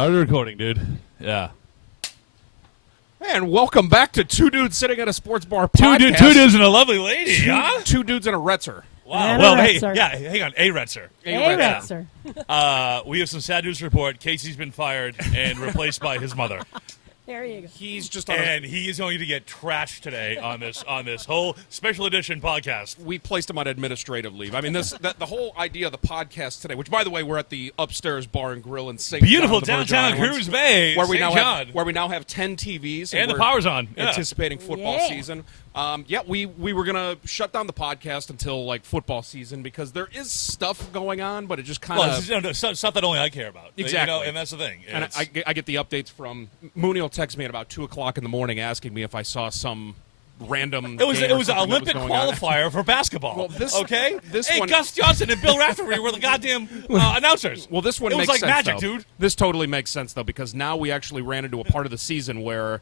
Started recording, dude. Yeah. And welcome back to Two Dudes Sitting at a Sports Bar podcast. Two dudes and a lovely lady, huh? Two dudes and a Retzer. Wow. And Well, a hey, Retzer. yeah, hang on. A Retzer. Hey, Retzer. We have some sad news to report. Casey's been fired and replaced by his mother. There you go. He's just on And he is going to get trashed today on this whole special edition podcast. we placed him on administrative leave. I mean, the whole idea of the podcast today, which, by the way, we're at the upstairs bar and grill in St. Beautiful John, the Virgin downtown Islands, Cruz Bay, where we St. now John. have 10 TVs And the we're power's on. Yeah. anticipating football Yeah. season. We were gonna shut down the podcast until like football season because there is stuff going on, but it just kind Well, of it's stuff that only I care about. Exactly. And that's the thing. And It's- I get the updates from Mooney will text me at about 2:00 in the morning asking me if I saw some random. It was game or an something that Olympic going on. qualifier for basketball. Well, this hey, one- Gus Johnson and Bill Raftery were the goddamn announcers. Well, this one it was makes like sense, magic, though. dude. This totally makes sense though because now we actually ran into a part of the season where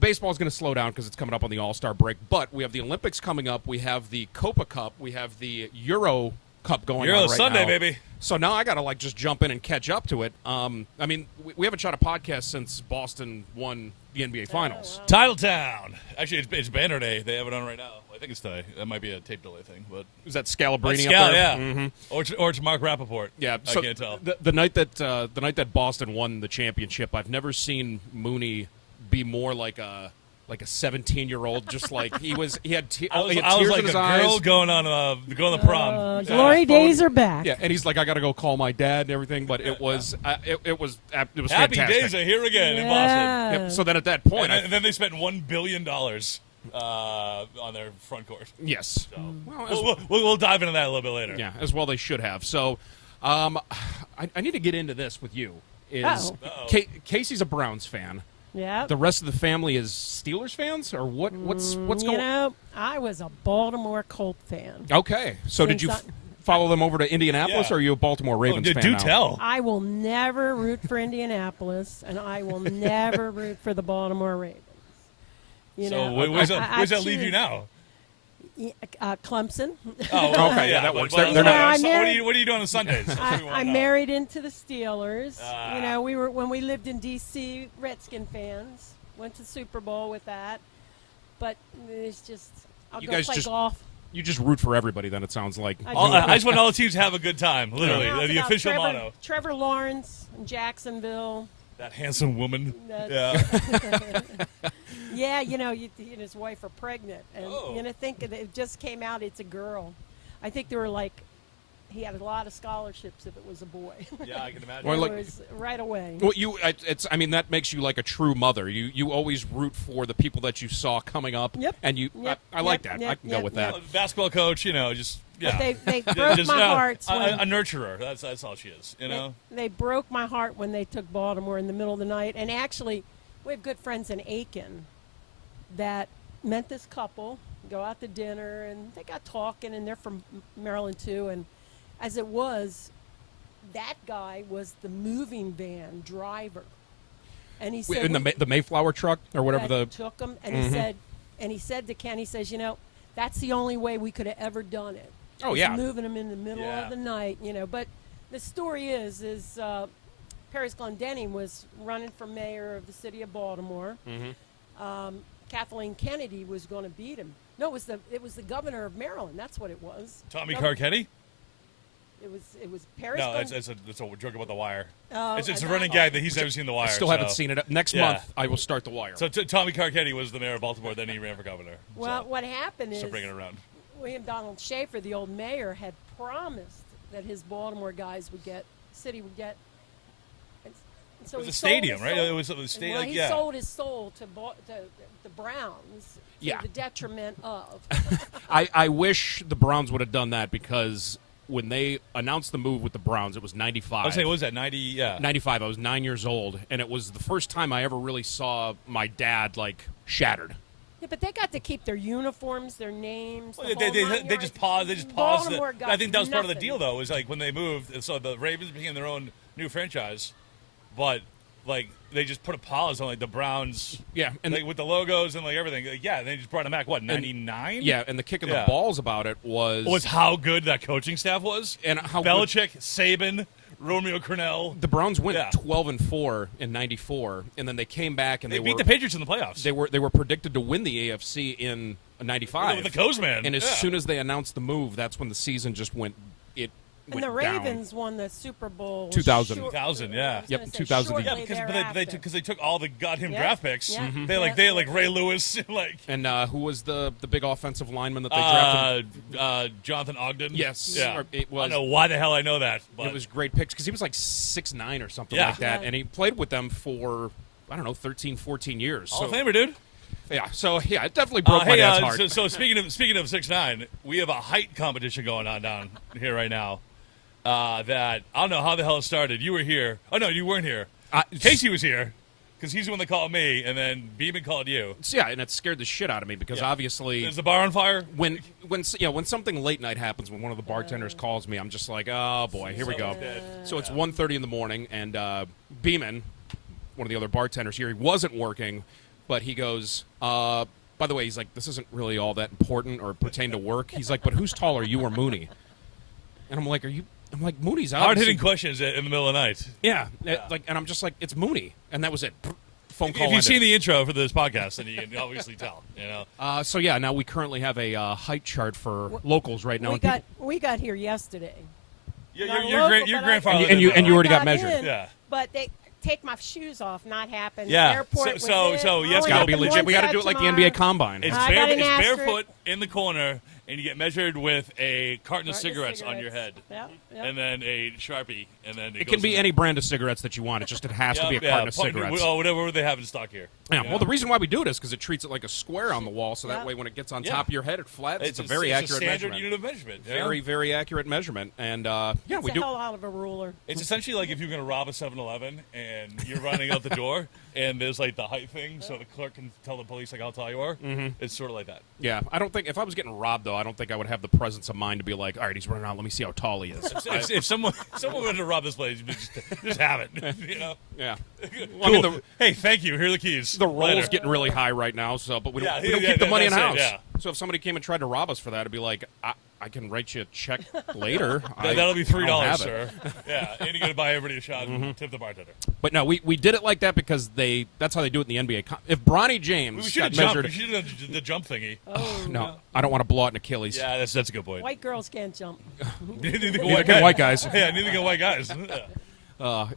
baseball is going to slow down because it's coming up on the All-Star break. But we have the Olympics coming up. We have the Copa Cup. We have the Euro Cup going Euro on right Sunday, now. baby. So now I got to just jump in and catch up to it. I mean, we haven't shot a podcast since Boston won the NBA Finals. Titletown. Actually, it's Banner Day. They have it on right now. I think it's today. That might be a tape delay thing, but Is that Scalabrini Scal, up there? yeah. Mhm. Or it's Mark Rappaport. Yeah, I so can't tell. The night that Boston won the championship, I've never seen Mooney be more like a 17-year-old. Just like he had tears I was in like his a eyes. girl going to the prom. Glory days are back. Yeah, and he's like, I got to go call my dad and everything. But it was Happy fantastic. days are here again in Boston. Yeah. Yep, so then at that point, And then they spent $1 billion on their front court. yes, So well, we'll dive into that a little bit later. yeah, as well they should have. So, I need to get into this with you. Uh-oh. Casey's a Browns fan. Yeah. The rest of the family is Steelers fans, or what's You going? know, I was a Baltimore Colt fan. Okay, so did Since you follow them over to Indianapolis, Yeah. or are you a Baltimore Ravens fan do now? tell. I will never root for Indianapolis, and I will never root for the Baltimore Ravens. You So know, where's I that leave you now? Clemson. Oh, Okay, yeah, that works. They're What not- are you doing on Sundays? That's what we wanna I know. married into the Steelers. Ah. You know, when we lived in D.C., Redskin fans went to the Super Bowl with that. But it's just, I'll You go guys play just- golf. You just root for everybody. Then it sounds like. I just want all the teams to have a good time. Literally, Now it's the about official Trevor, motto. Trevor Lawrence in Jacksonville. That handsome woman. That's- Yeah, you know, he and his wife are pregnant, and Oh. you know, think of it just came out. It's a girl. I think they were like, he had a lot of scholarships if it was a boy. Yeah, I can imagine. Well, It like- was right away. Well, I mean, that makes you like a true mother. You always root for the people that you saw coming up. Yep. And Yep. I like Yep. that. Yep. I can go Yep. with Yep. that. Basketball coach, just yeah. But they broke Just, my heart. a nurturer. That's all she is. They broke my heart when they took Baltimore in the middle of the night. And actually, we have good friends in Aiken that met this couple, go out to dinner, and they got talking, and they're from Maryland too. And as it was, that guy was the moving van driver. And he said, In the Mayflower truck or whatever that the. took him, and he said to Ken, he says, that's the only way we could have ever done it. Oh, was yeah. moving him in the middle Yeah. of the night, But the story is Paris Glendenning was running for mayor of the city of Baltimore. Kathleen Kennedy was going to beat him. No, it was the governor of Maryland. That's what it was. Tommy No, Carcetti? It was Paris. No, Glendenning. it's a joke about The Wire. Oh, It's a I- running gag that he's never seen The Wire. I still haven't seen it. Next Yeah. month, I will start The Wire. So Tommy Carcetti was the mayor of Baltimore. Then he ran for governor. Well, so, what happened is so bring it around. William Donald Schaefer, the old mayor, had promised that his Baltimore guys city would get. And so It was he a sold stadium, his right? soul- It was a stadium. Well, Like, he yeah. sold his soul to the Browns. Yeah. To the detriment of. I wish the Browns would have done that because when they announced the move with the Browns, it was 95. I was saying, what was that? 90? Yeah. 95. I was 9 years old, and it was the first time I ever really saw my dad shattered. Yeah, but they got to keep their uniforms, their names. Well, the they whole nine just yards. paused. They just paused. Baltimore got I think that was part of the nothing. deal, though. Was like when they moved, and so the Ravens became their own new franchise, but they just put a pause on the Browns. Yeah, and with the logos and everything. And they just brought them back. What 99? Yeah, and the kick in Yeah. the balls about it was Was how good that coaching staff was. and how Belichick, Saban, Romeo Cornell. The Browns went Yeah. 12-4 in '94, and then they came back and They beat were the Patriots in the playoffs. they were predicted to win the AFC in '95. With the Cozeman. And as soon as they announced the move, that's when the season just went. And the Ravens won the Super Bowl 2000. 2000, yeah. I was Yep, gonna say 2000. Yeah, shortly because thereafter. they took all the goddamn Yeah. draft picks. Yeah. They had like Ray Lewis, like And who was the big offensive lineman that they drafted? Jonathan Ogden. Yes, Yeah. or it was. I don't know why the hell I know that, but It was great picks because he was like 6'9" or something Yeah. like that, Yeah. and he played with them for I don't know 13, 14 years. Hall of So Famer, dude. yeah, so yeah, it definitely broke my Hey, dad's heart. so speaking of 6'9", we have a height competition going on down here right now. That I don't know how the hell it started. You were here. Oh no, you weren't here. Casey was here because he's the one that called me, and then Beeman called you. So, yeah, and it scared the shit out of me because Yeah. obviously Is the bar on fire? when something late night happens, when one of the bartenders calls me, I'm just like, oh boy, here we go. Dead. So it's 1:30 in the morning, and Beeman, one of the other bartenders here, he wasn't working, but he goes, by the way, he's like, this isn't really all that important or pertain to work. He's like, but who's taller, you or Mooney? And I'm like, Mooney's out. Hard hitting questions in the middle of the night. Yeah, and I'm just like, it's Mooney, and that was it. Phone call. If you've ended. seen the intro for this podcast, then you can obviously tell. You know. So yeah, now we currently have a height chart for locals right now. We got here yesterday. Your Not your local, your but grandfather. And you did that. already got got measured. in, Yeah. But they take my shoes off. Not happen. Yeah. Airport So was you have to Gotta be Open legit. We got to do it like the NBA Combine. It's, I got an it's asterisk. barefoot in the corner, and you get measured with a carton of cigarettes on your head, Yep. and then a Sharpie, and then It can be any brand of cigarettes that you want. It has to be a carton of cigarettes. Oh, whatever they have in stock here. Yeah. Well, the reason why we do it is because it treats it like a square on the wall, so that Yeah. way when it gets on Yeah. top of your head, it flats. It's a very it's accurate a standard measurement. unit of measurement. you know? Very, very accurate measurement. And yeah, It's we a do. hell out of a ruler. It's essentially like if you're going to rob a 7-Eleven and you're running out the door, and there's like the height thing, so the clerk can tell the police like how tall you are. Mm-hmm. It's sort of like that. Yeah, I don't think if I was getting robbed though, I don't think I would have the presence of mind to be like, all right, he's running out. Let me see how tall he is. If someone wanted to rob this place, just have it. You know. Yeah. Cool. Well, I mean, Hey, thank you. Here are the keys. the roll's Later. getting really high right now, so but we don't, Yeah, we don't yeah, keep the yeah, money in that's house. it, yeah. So if somebody came and tried to rob us for that, it'd be like, I can write you a check later. That'll be I don't $3, have it. sir. Yeah, and you're gonna buy everybody a shot and tip the bartender. But no, we did it like that because that's how they do it in the NBA. If Bronny We James should have got jumped. measured, We should have done the jump thingy. Oh, no, I don't want to blow out an Achilles. Yeah, that's a good point. White girls can't jump. Neither can Neither can white guys. Yeah, neither can white guys.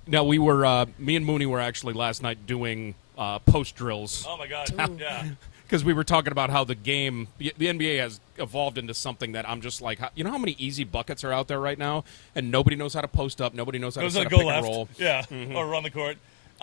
No, we were me and Mooney were actually last night doing post drills Oh my god. Yeah. because we were talking about how the NBA has evolved into something that I'm just like, you know how many easy buckets are out there right now, and nobody knows how to post up, nobody knows how to Goes set like a go pick left. and roll. Yeah, or run the court.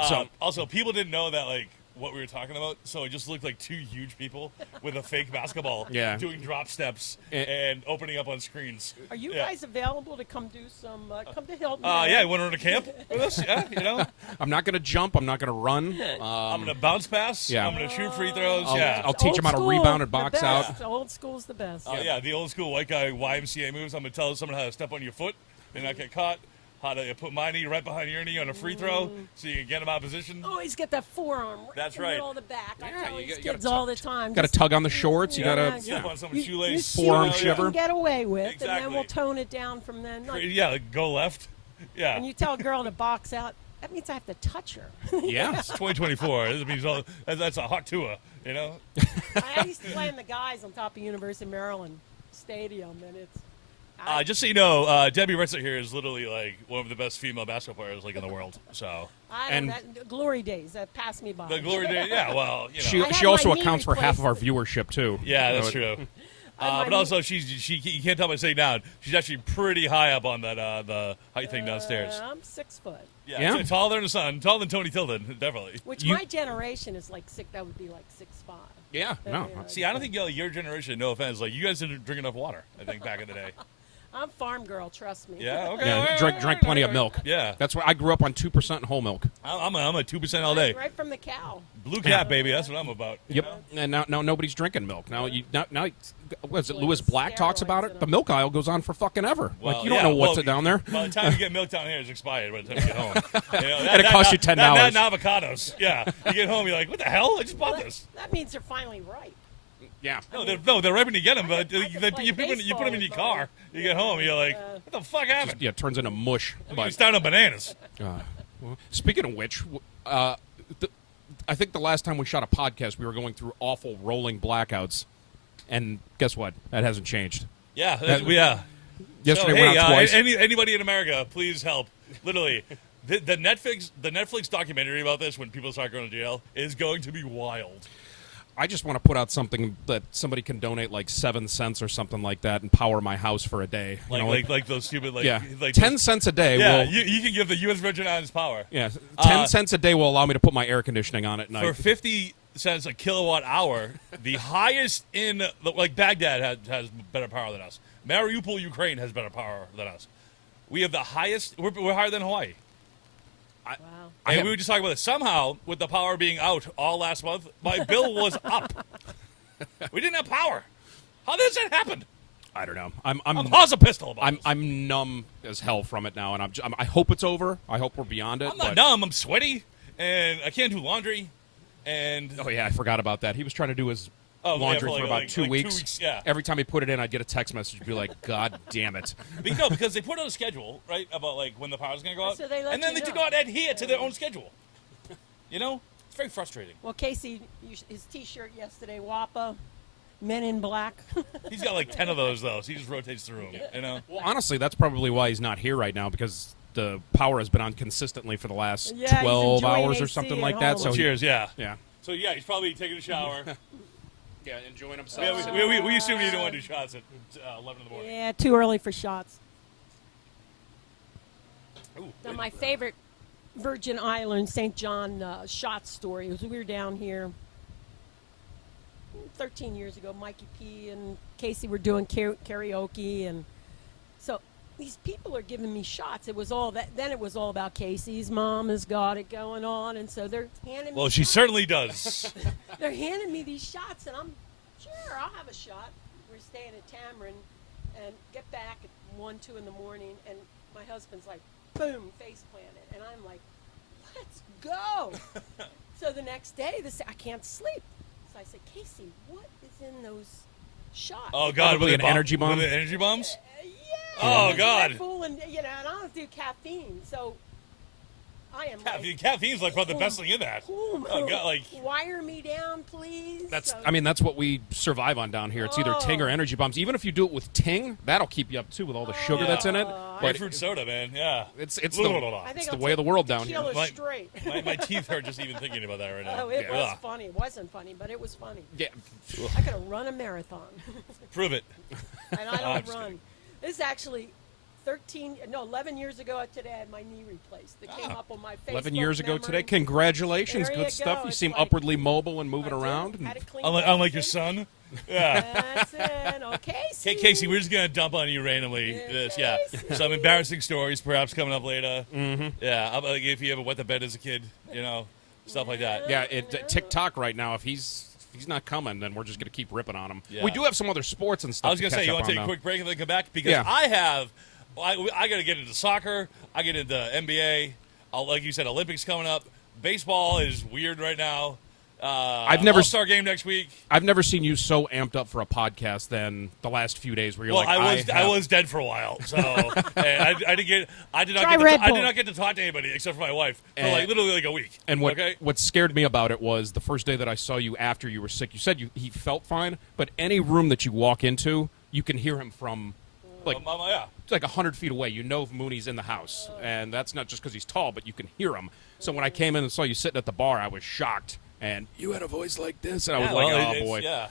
So- Also, people didn't know that like what we were talking about, so it just looked like two huge people with a fake basketball Yeah. doing drop steps And- and opening up on screens. Are you Yeah. guys available to come do some? Come to Hilton. Yeah, you want to run a camp with us? Yeah, you know. I'm not going to jump. I'm not going to run. I'm gonna bounce pass. Yeah. I'm gonna shoot free throws. I'll- yeah. I'll teach Old them how to school, rebound and the box best. out. Old school's the best. Yeah, the old school white guy YMCA moves. I'm gonna tell someone how to step on your foot and not get caught. How to put my knee right behind your knee on a free throw so you can get him out of position. Always get that forearm right That's in the right. middle of the back. I Yeah, tell you these gotta kids all the time. Got to just- tug on the shorts. You Yeah, got to. yeah. Step on someone's You shoelace. see Forearm what shiver. you can get away with, and then Exactly. we'll tone it down from then. Like, Yeah, go left. Yeah. and you tell a girl to box out, that means I have to touch her. Yeah. It's 2024. This means that's a hot tour, you know? I used to play in the guys on top of University of Maryland Stadium, and it's. Just so you know, Debbie Retzer here is literally like one of the best female basketball players like in the world. So I don't, glory days that passed me by. the glory days, yeah. Well, you know, She, I had she also my knee accounts for half of our replaced. viewership too. yeah, that's So it- true. my But also, she you can't tell by sitting down. She's actually pretty high up on that the height thing downstairs. I'm 6 foot, Yeah. T- taller than the sun, taller than Tony Tilden, definitely. which You- my generation is like six. That would be like 6'5". Yeah. No. See, I don't think your generation, no offense, like you guys didn't drink enough water. I think back in the day. I'm farm girl, trust me. Yeah. Okay. Yeah, all right, drank all drank right, plenty all of right. milk. Yeah. That's why I grew up on 2% whole milk. I'm a 2% all day. Right from the cow. Blue cap, baby. That's what I'm about. you Yep. know? And now nobody's drinking milk. Now what is it? Well, Lewis Black talks about steroids it. and The milk aisle goes on for fucking ever. Well, Like you don't yeah, know what's well, down there. By the time you get milk down here, it's expired. By the time you get home, you know, And it costs you $10. That and avocados. Yeah, you get home, you're like, what the hell? I just bought Well, this. that means they're finally ripe. Yeah. They're right when you get them, but I could play you put them in your baseball car. You get home, you're like, what the fuck happened? Yeah, it turns into mush. You start on bananas. Speaking of which, I think the last time we shot a podcast, we were going through awful rolling blackouts, and guess what? That hasn't changed. Yeah, Yesterday so, went out twice. Anybody in America, please help. Literally, the Netflix documentary about this, when people start going to jail, is going to be wild. I just want to put out something that somebody can donate like 7 cents or something like that and power my house for a day. Like those stupid yeah, like 10 cents a day. Yeah, will, you can give the U.S. Virgin Islands power. Yeah, 10 cents a day will allow me to put my air conditioning on at night. For 50 cents a kilowatt hour, the highest in Baghdad has better power than us. Mariupol, Ukraine has better power than us. We have the highest. We're higher than Hawaii. Wow. And we were just talking about this. Somehow, with the power being out all last month, my bill was up. We didn't have power. How does that happen? I don't know. I'm a pistol about this. I'm numb as hell from it now, and I hope it's over. I hope we're beyond it. I'm not numb. I'm sweaty, and I can't do laundry. And oh yeah, I forgot about that. He was trying to do his laundry for about 2 weeks. 2 weeks. Yeah. Every time he put it in, I'd get a text message, be like, "God damn it!" Because they put out a schedule, right, about when the power's going to go out, So they let and then you they do know. not adhere to their own schedule. It's very frustrating. Well, Casey, his T-shirt yesterday, WAPA, Men in Black. He's got 10 of those though, so he just rotates through them. Well, honestly, that's probably why he's not here right now, because the power has been on consistently for the last Yeah, he's 12 enjoying hours or AC something at like that. home. So Cheers, yeah. yeah, So yeah, he's probably taking a shower. yeah, enjoying himself. Yeah, we assume you don't want to do shots at 11 in the morning. Yeah, too early for shots. Ooh, Now, my favorite Virgin Island, St. John shot story was we were down here 13 years ago. Mikey P and Casey were doing karaoke, and so these people are giving me shots. It was all that. Then it was all about Casey's mom has got it going on, and so they're handing me. Well, she shots. certainly does. They're handing me these shots, and I'm sure I'll have a shot. We're staying at Tamarin, and get back at 1, 2 in the morning, and my husband's like, boom, face planted, and I'm like, let's go. So the next day, I can't sleep. So I said, Casey, what is in those shots? Oh God, Probably an energy bomb? Were they energy bombs? Yeah. Oh, Red God. Bull and and I don't do caffeine, so I am Caffeine's probably the best thing in that. Oh, God, wire me down, please. That's So- that's what we survive on down here. It's either Ting or energy bombs. Even if you do it with Ting, that'll keep you up too with all the sugar that's in it. But Grapefruit soda, man. Yeah. it's I the think it's I'll the way of the world down here. tequila My- straight. my teeth hurt just even thinking about that right now. Oh, it Yeah. was Ugh. funny. It wasn't funny, but it was funny. Yeah, I could have run a marathon, Prove it. and I I'm don't just run. kidding. This is actually 11 years ago today, I had my knee replaced. It came up on my Facebook 11 years ago memory. today. Congratulations, There good you stuff. go. You It's seem like- upwardly mobile and moving I did. around. Had it cleaned Unlike up, your see? son. Yeah. That's it. Okay, Hey, Casey, we're just going to dump on you randomly. Yeah, This, Casey. Some embarrassing stories perhaps coming up later. Mm-hmm. Yeah. If you ever wet the bed as a kid, stuff like that. Yeah, TikTok right now. If he's not coming, then we're just going to keep ripping on him. Yeah. We do have some other sports and stuff. I was going to say, you want to take a quick break and then come back? Because Yeah. I got to get into soccer. I get into NBA. Like you said, Olympics coming up. Baseball is weird right now. I've never All-Star game next week. I've never seen you so amped up for a podcast than the last few days where you're Well, like, I was dead for a while, so and I did Try Red Bull. not get to talk to anybody except for my wife for literally a week. And what scared me about it was the first day that I saw you after you were sick. You said he felt fine, but any room that you walk into, you can hear him from Yeah. it's like 100 feet away. You know if Mooney's in the house, and that's not just because he's tall, but you can hear him. So when I came in and saw you sitting at the bar, I was shocked. And you had a voice like this, and I was oh boy. Yeah.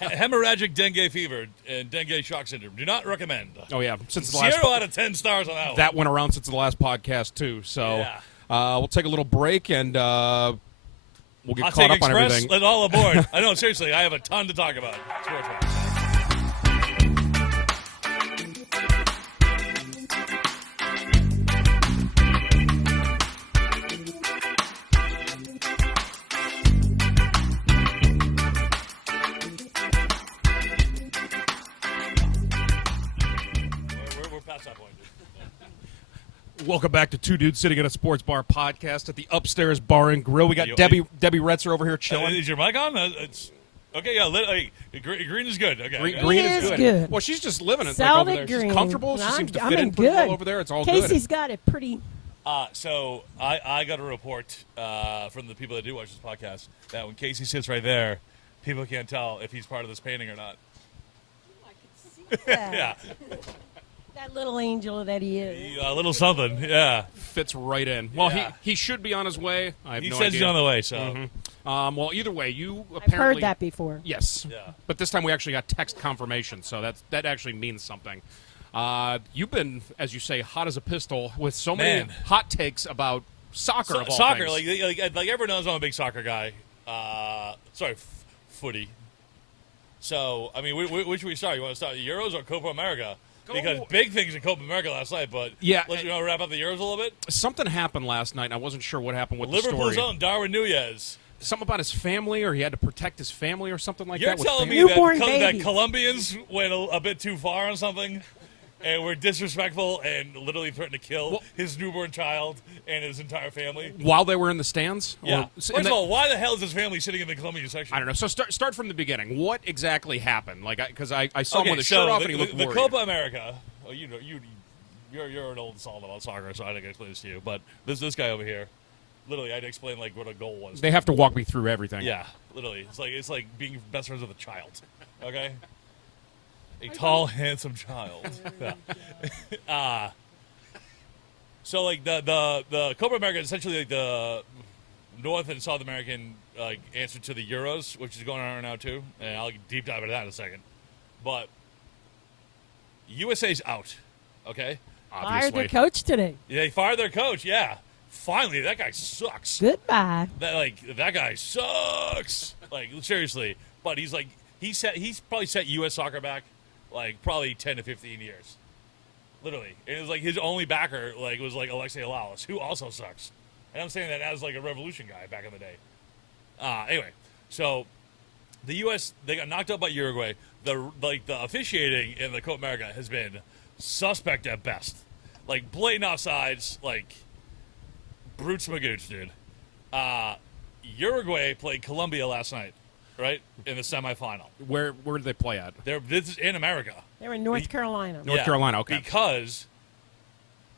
Hemorrhagic dengue fever and dengue shock syndrome. Do not recommend. Oh yeah, since the last 0 out of 10 stars on that one. that went around since the last podcast too. So we'll take a little break and we'll get Hot caught Take up on Express, everything. let all aboard. I know, seriously, I have a ton to talk about. Sports-wise. We're past that point. Welcome back to Two Dudes Sitting at a Sports Bar podcast at the Upstairs Bar and Grill. We got Debbie Retzer over here chilling. Is your mic on? Okay, yeah, green is good. Okay. Green is is good. Well, she's just living it Celtic over there. green. She's comfortable. She I'm- seems to I'm fit in in pretty well good. over there. It's all Casey's good. got it pretty. So I got a report from the people that do watch this podcast that when Casey sits right there, people can't tell if he's part of this painting or not. Yeah, That little angel that he is. a little something. Yeah, Fits right in. Well, Yeah. he should be on his way. I have he no says idea. he's on the way. So Well, either way, you I've apparently heard that before. Yes. Yeah. But this time we actually got text confirmation, so that actually means something. You've been, as you say, hot as a pistol with so many Man. hot takes about soccer. Of all soccer, things. like everyone knows, I'm a big soccer guy. Footy. So I mean, which should we start? You want to start the Euros or Copa America? Because big things in Copa America last night, but Yeah, let's wrap up the Euros a little bit. Something happened last night, and I wasn't sure what happened with the Liverpool's story. own Darwin Nunez. Something about his family, or he had to protect his family, or something like You're that. with telling me family? Newborn that babies. Colombians went a bit too far on something, and were disrespectful and literally threatened to kill his newborn child and his entire family? while they were in the stands? Yeah. Or- First of all, why the hell is his family sitting in the Colombian section? I don't know. So start from the beginning. What exactly happened? Like, because I saw him Okay, with his so shirt off the, and he looked the worried. Copa America. Oh, you're an old salt about soccer, so I didn't explain this to you. But this guy over here, literally, I had to explain like what a goal was. They have to walk me through everything. Yeah, literally, it's like being best friends with a child. Okay, a tall, handsome child. So like the Copa America is essentially like the North and South American like answer to the Euros, which is going on right now too, and I'll deep dive into that in a second. But USA's out. Okay, Fired Obviously. their coach today. they fired their coach. Yeah, finally, that guy sucks. Goodbye. That guy sucks. Like seriously, but he's probably set U.S. soccer back like probably 10 to 15 years. Literally, it was like his only backer was Alexei Alalis, who also sucks. And I'm saying that as like a revolution guy back in the day. Anyway, so the U.S. they got knocked out by Uruguay. The officiating in the Copa America has been suspect at best. Like blatant offsides, like brutes magoots, dude. Uruguay played Colombia last night, right? In the semifinal. Where did they play at? This is in America. They were in North Carolina. North Carolina, okay. Because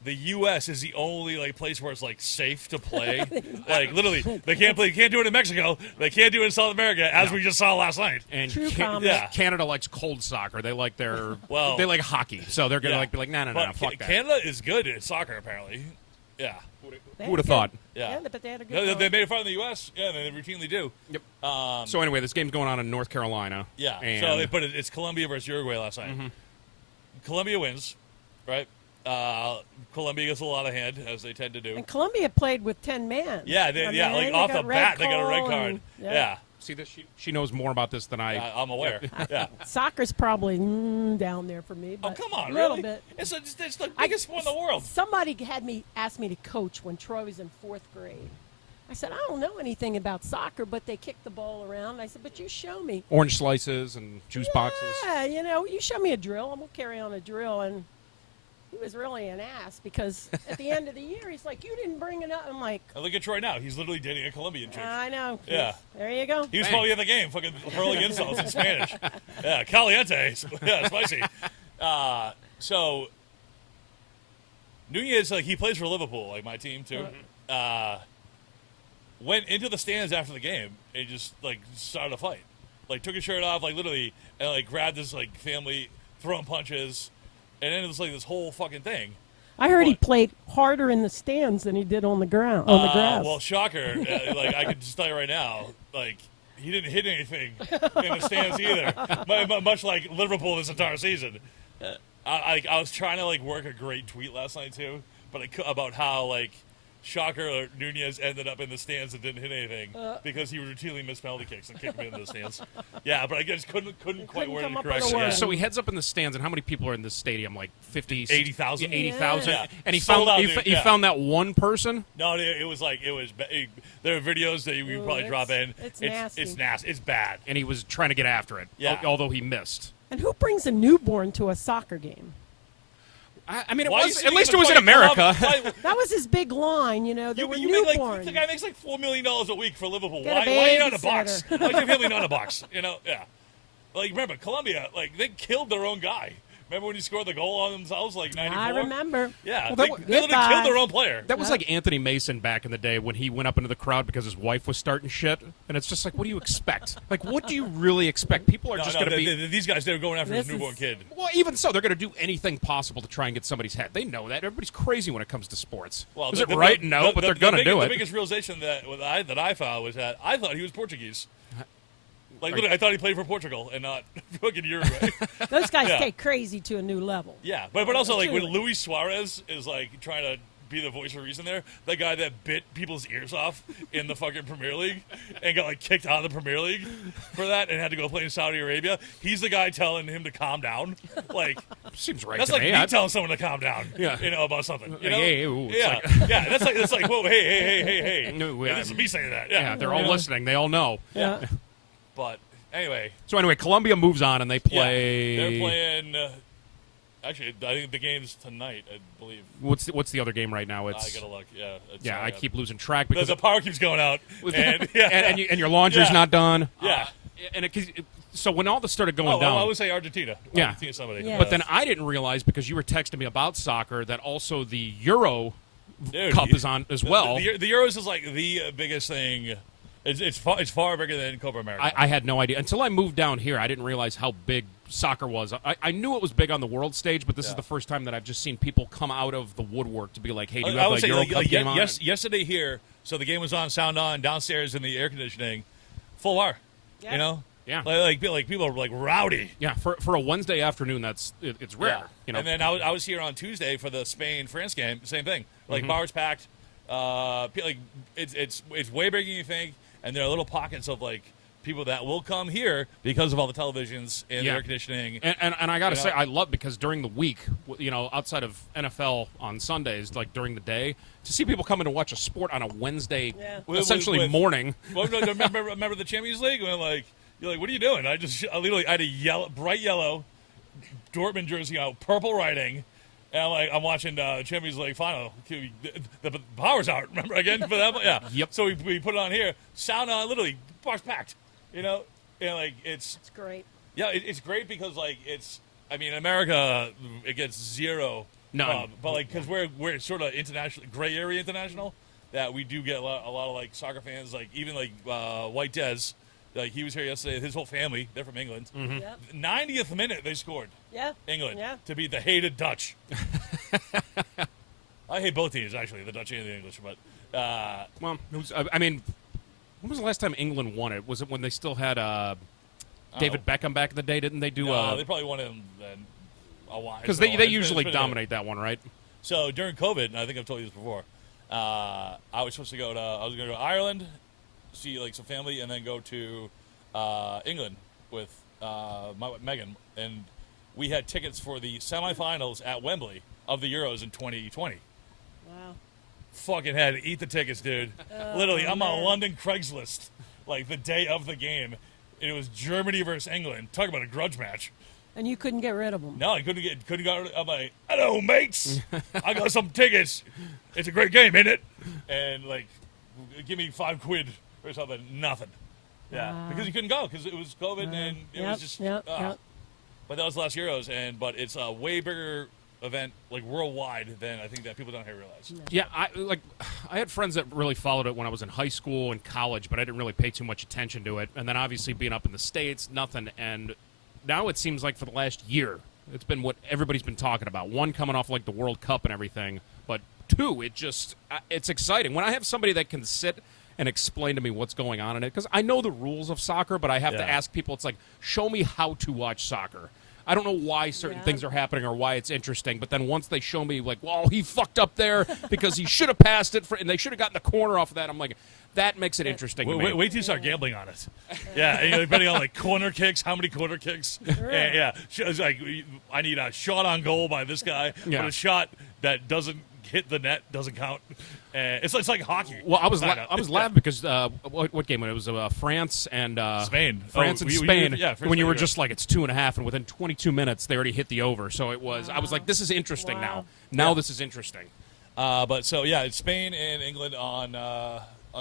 the U.S. is the only place where it's safe to play. Literally, they can't play. Can't do it in Mexico. They can't do it in South America, as we just saw last night. And True comment. Yeah. Canada likes cold soccer. They like their Well, they like hockey. So they're gonna Yeah. be like, no, But fuck that. Canada is good at soccer, apparently. Yeah. They Who would have had thought? good- Yeah. but they had a good They goal. made it far in the U.S. Yeah, they routinely do. Yep. Um, So anyway, this game's going on in North Carolina. Yeah. And But it's Colombia versus Uruguay last night. Colombia wins, right? Colombia gets a lot of hand, as they tend to do. And Columbia played with 10 men. Yeah, I mean, like they off got the red bat, they got a red call card. and- Yeah. see this, she knows more about this than I. I'm aware. Yeah. Soccer's probably down there for me. Oh, But come on, a little really? bit. It's the biggest sport in the world. Somebody asked me to coach when Troy was in 4th grade. I said, I don't know anything about soccer, but they kick the ball around. I said, but you show me. Orange slices and juice boxes. Yeah, you show me a drill, and we'll carry on a drill. And he was really an ass because at the end of the year, he's like, you didn't bring it up. I'm like, And look at Troy now. He's literally dating a Colombian chick. I know. Yeah. There you go. He was Bang. probably in the game, fucking hurling insults in Spanish. Yeah, caliente. Yeah, spicy. So Nunez, he plays for Liverpool, like my team too. Went into the stands after the game and just started a fight. Took his shirt off, literally, and grabbed his family, throwing punches, and then it was this whole fucking thing. I heard he What? played harder in the stands than he did on the ground, on the grass. Well, shocker. I could just tell you right now, he didn't hit anything in the stands either. Much like Liverpool this entire season. I was trying to work a great tweet last night too, but about how shocker Nunez ended up in the stands and didn't hit anything because he routinely missed penalty kicks and kicked them into the stands. Yeah, but I just couldn't quite word come it up with a correctly. word. Yeah. So he heads up in the stands, and how many people are in this stadium? 50, 80,000? 80,000. Yeah. And he Sold found out, he, dude. he Yeah. found that one person. No, there are videos that we probably drop in. it's nasty. It's nasty. It's bad. And he was trying to get after it. Yeah. Although he missed. And who brings a newborn to a soccer game? I mean, Why at least it was in America. That was his big line, There were newborns. The guy makes like $4 million a week for Liverpool. Get a Why are you not in a box? babysitter. Why is your family not in a box? Yeah. Like, remember, Colombia, they killed their own guy. Remember when he scored the goal on themselves, 94? I remember. Yeah, Well, they literally killed their own player. That was like Anthony Mason back in the day when he went up into the crowd because his wife was starting shit. And it's just like, what do you expect? What do you really expect? People are just going to be... These guys, they were going after his newborn kid. Well, even so, they're going to do anything possible to try and get somebody's head. They know that. Everybody's crazy when it comes to sports. Well, Is it right? No, but they're going to do it. The biggest realization that I found was that I thought he was Portuguese. Literally, I thought he played for Portugal and not fucking Uruguay. Those guys take crazy to a new level. Yeah, but also when Luis Suarez is trying to be the voice of reason there, the guy that bit people's ears off in the fucking Premier League and got kicked out of the Premier League for that and had to go play in Saudi Arabia. He's the guy telling him to calm down. Seems right. That's to like me telling someone to calm down. Yeah. About something. Yeah. That's like whoa, hey. No, This is me saying that. Yeah, they're all listening. They all know. Yeah. But anyway. So anyway, Colombia moves on and they play. They're playing. Actually, I think the game's tonight. I believe. What's the other game right now? I gotta look. Yeah. I keep losing track because the power keeps going out, and your laundry's not done. Yeah. So when all this started going down, I would say Argentina. Yeah. Argentina, somebody. Yeah. But then I didn't realize because you were texting me about soccer that also the Euro Cup is on as well. The Euros is the biggest thing. It's far bigger than Copa America. I had no idea until I moved down here. I didn't realize how big soccer was. I knew it was big on the world stage, but this is the first time that I've just seen people come out of the woodwork to be like, "Hey, do you have a Euro Cup game on?" Yesterday here, so the game was on, sound on, downstairs in the air conditioning, full bar. Yeah. Yeah. People are rowdy. Yeah, for a Wednesday afternoon, it's rare. Yeah. And then I was here on Tuesday for the Spain-France game. Same thing. Bars packed. It's way bigger than you think. And there are little pockets of people that will come here because of all the televisions and the air conditioning. And I got to say, I love because during the week, outside of NFL on Sundays, during the day, to see people coming to watch a sport on a Wednesday, essentially morning. Well, remember the Champions League when you're like, what are you doing? I literally had a bright yellow Dortmund jersey out, purple writing. And I'm watching Champions League final. The power's out. Remember again for that? Yeah. Yep. So we put it on here. Sound on, literally bars packed. And it's great. Yeah, it's great because in America it gets zero. No. But because we're sort of international, gray area international, that we do get a lot of soccer fans. Even White Dez. He was here yesterday. His whole family, they're from England. Mm-hmm. Yep. 90th minute, they scored. Yeah. England. Yeah. To beat the hated Dutch. I hate both teams, actually, the Dutch and the English. But when was the last time England won it? Was it when they still had David Beckham back in the day? Didn't they do? No, they probably won it then a while. Because they usually dominate that one, right? So during COVID, and I think I've told you this before, I was supposed to go to Ireland, see some family, and then go to England with Megan, and we had tickets for the semifinals at Wembley of the Euros in 2020. Wow. Fucking had to eat the tickets, dude. Literally, I'm on London Craigslist the day of the game. And it was Germany versus England. Talk about a grudge match. And you couldn't get rid of them. No, I couldn't get. I'm like, hello, mates. I got some tickets. It's a great game, ain't it? And give me £5 or something. Nothing. Yeah, because you couldn't go because it was COVID and it was just. Yep. But that was the last Euros, but it's a way bigger event worldwide than I think that people don't realize. Yeah, I had friends that really followed it when I was in high school and college, but I didn't really pay too much attention to it. And then obviously being up in the States, nothing. And now it seems like for the last year, it's been what everybody's been talking about. One, coming off the World Cup and everything, but two, it's exciting. When I have somebody that can sit and explain to me what's going on in it, because I know the rules of soccer, but I have to ask people, it's show me how to watch soccer. I don't know why certain things are happening or why it's interesting, but then once they show me, well, he fucked up there because he should have passed it, and they should have gotten the corner off of that, I'm like, that makes it interesting to me. Wait till you start gambling on it. Yeah, and you're betting on corner kicks, how many corner kicks. And, it's I need a shot on goal by this guy, but a shot that doesn't hit the net doesn't count. And it's like hockey. Well, I was kinda. laughing because what game? It was France and Spain. France and Spain. Yeah, when you were just like it's 2.5, and within 22 minutes they already hit the over. So it was. I was like, this is interesting Wow. now. Yeah. This is interesting. But so yeah, it's Spain and England on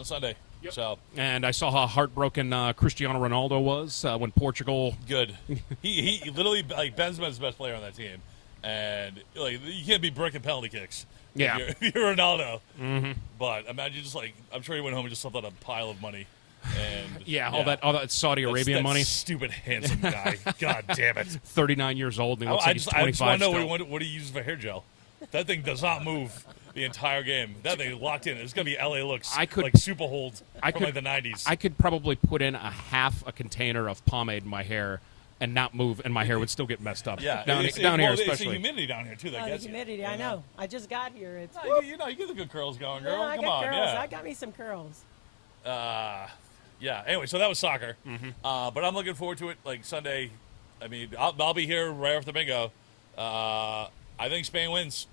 Sunday. Yep. So And I saw how heartbroken Cristiano Ronaldo was when Portugal. good. he literally like Benzema's the best player on that team, and like you can't be breaking penalty kicks. Yeah. if you're Ronaldo. Mm-hmm. But imagine just like I'm sure he went home and just slept on a pile of money. And Yeah, all that Saudi Arabian that money. Stupid handsome guy. God damn it. 39 years old, and he looks I like just he's 25 want to know still. what he uses for hair gel. That thing does not move the entire game. That thing is locked in. It's gonna be LA looks like super holds from like the 90s. I could probably put in a half a container of pomade in my hair and not move, and my hair would still get messed up. Yeah, down here it's the especially. humidity down here too. That Oh, the gets humidity, you. I know. I just got here. It's No, you get the good curls going, girl. Yeah, I Come got on, curls. yeah. I got me some curls. Yeah. Anyway, so that was soccer. But I'm looking forward to it. Like Sunday, I mean, I'll be here right after bingo. I think Spain wins.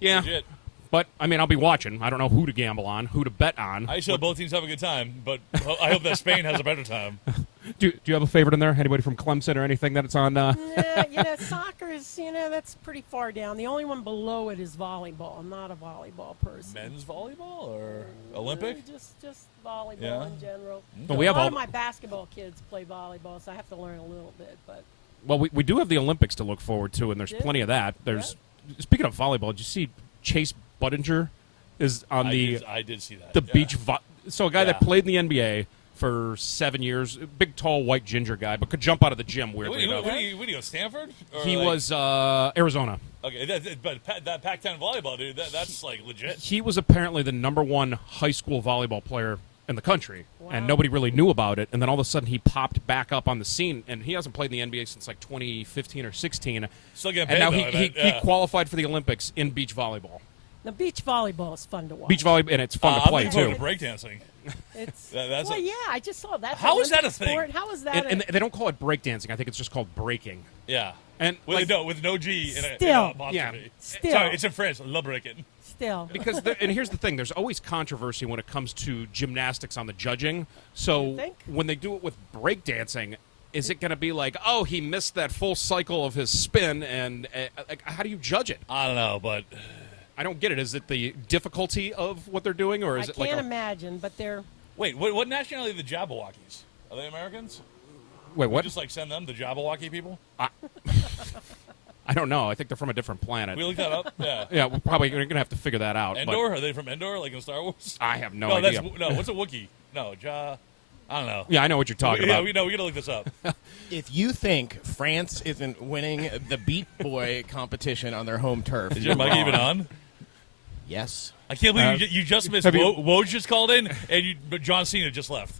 Yeah, Legit. but I mean, I'll be watching. I don't know who to gamble on, who to bet on. I just hope both teams have a good time, but I hope that Spain has a better time. Do you have a favorite in there? Anybody from Clemson or anything that it's on? Yeah, soccer is, that's pretty far down. The only one below it is volleyball. I'm not a volleyball person. Men's volleyball or Olympic? Just volleyball Yeah. in general. But we have a lot all- of my basketball kids play volleyball, so I have to learn a little bit. But Well, we do have the Olympics to look forward to, and there's Yeah. plenty of that. There's Speaking of volleyball, did you see Chase Budinger is on I did see that. the yeah. beach. So a guy that Yeah. played in the NBA for 7 years, big, tall, white, ginger guy, but could jump out of the gym weirdly enough. What do you go, Stanford? Or He like- was Arizona. Okay, but that Pac-10 volleyball, dude, that's like legit. He was apparently the #1 high school volleyball player in the country, and Wow. nobody really knew about it. And then all of a sudden, he popped back up on the scene, and he hasn't played in the NBA since like 2015 or 16. Still getting And paid, now though, I he bet. Yeah. qualified for the Olympics in beach volleyball. the beach volleyball is fun to watch. Beach volleyball, and it's fun to I'm play looking too. forward to breakdancing. It's That's well, a- yeah. I just saw that. How is that a Olympic thing? sport. How is that? And they don't call it breakdancing. I think it's just called breaking. Yeah. And With like, no G in a Still. apostrophe. Yeah. Still. Sorry, it's in French. Le breaking. still. because and here's the thing: there's always controversy when it comes to gymnastics on the judging. So You think? when they do it with breakdancing, is it going to be like, oh, he missed that full cycle of his spin, and like, how do you judge it? I don't know, but I don't get it. Is it the difficulty of what they're doing, or I is it like can't a, imagine, but they're wait, what nationality are the Jabberwockies? Are they Americans? wait? We What? just like send them the Jabberwocky people? I don't know. I think they're from a different planet. We looked that up. Yeah. Yeah, we're probably going to have to figure that out. but Endor? Are they from Endor, like in Star Wars? I have no no, idea. no. What's a Wookiee? No, I don't know. Yeah, I know what you're talking Yeah, about. we know. We gotta look this up. If you think France isn't winning the Beat Boy competition on their home turf, Is your mic even on? Yes. I can't believe you just missed. have you- Woj just called in, and but John Cena just left.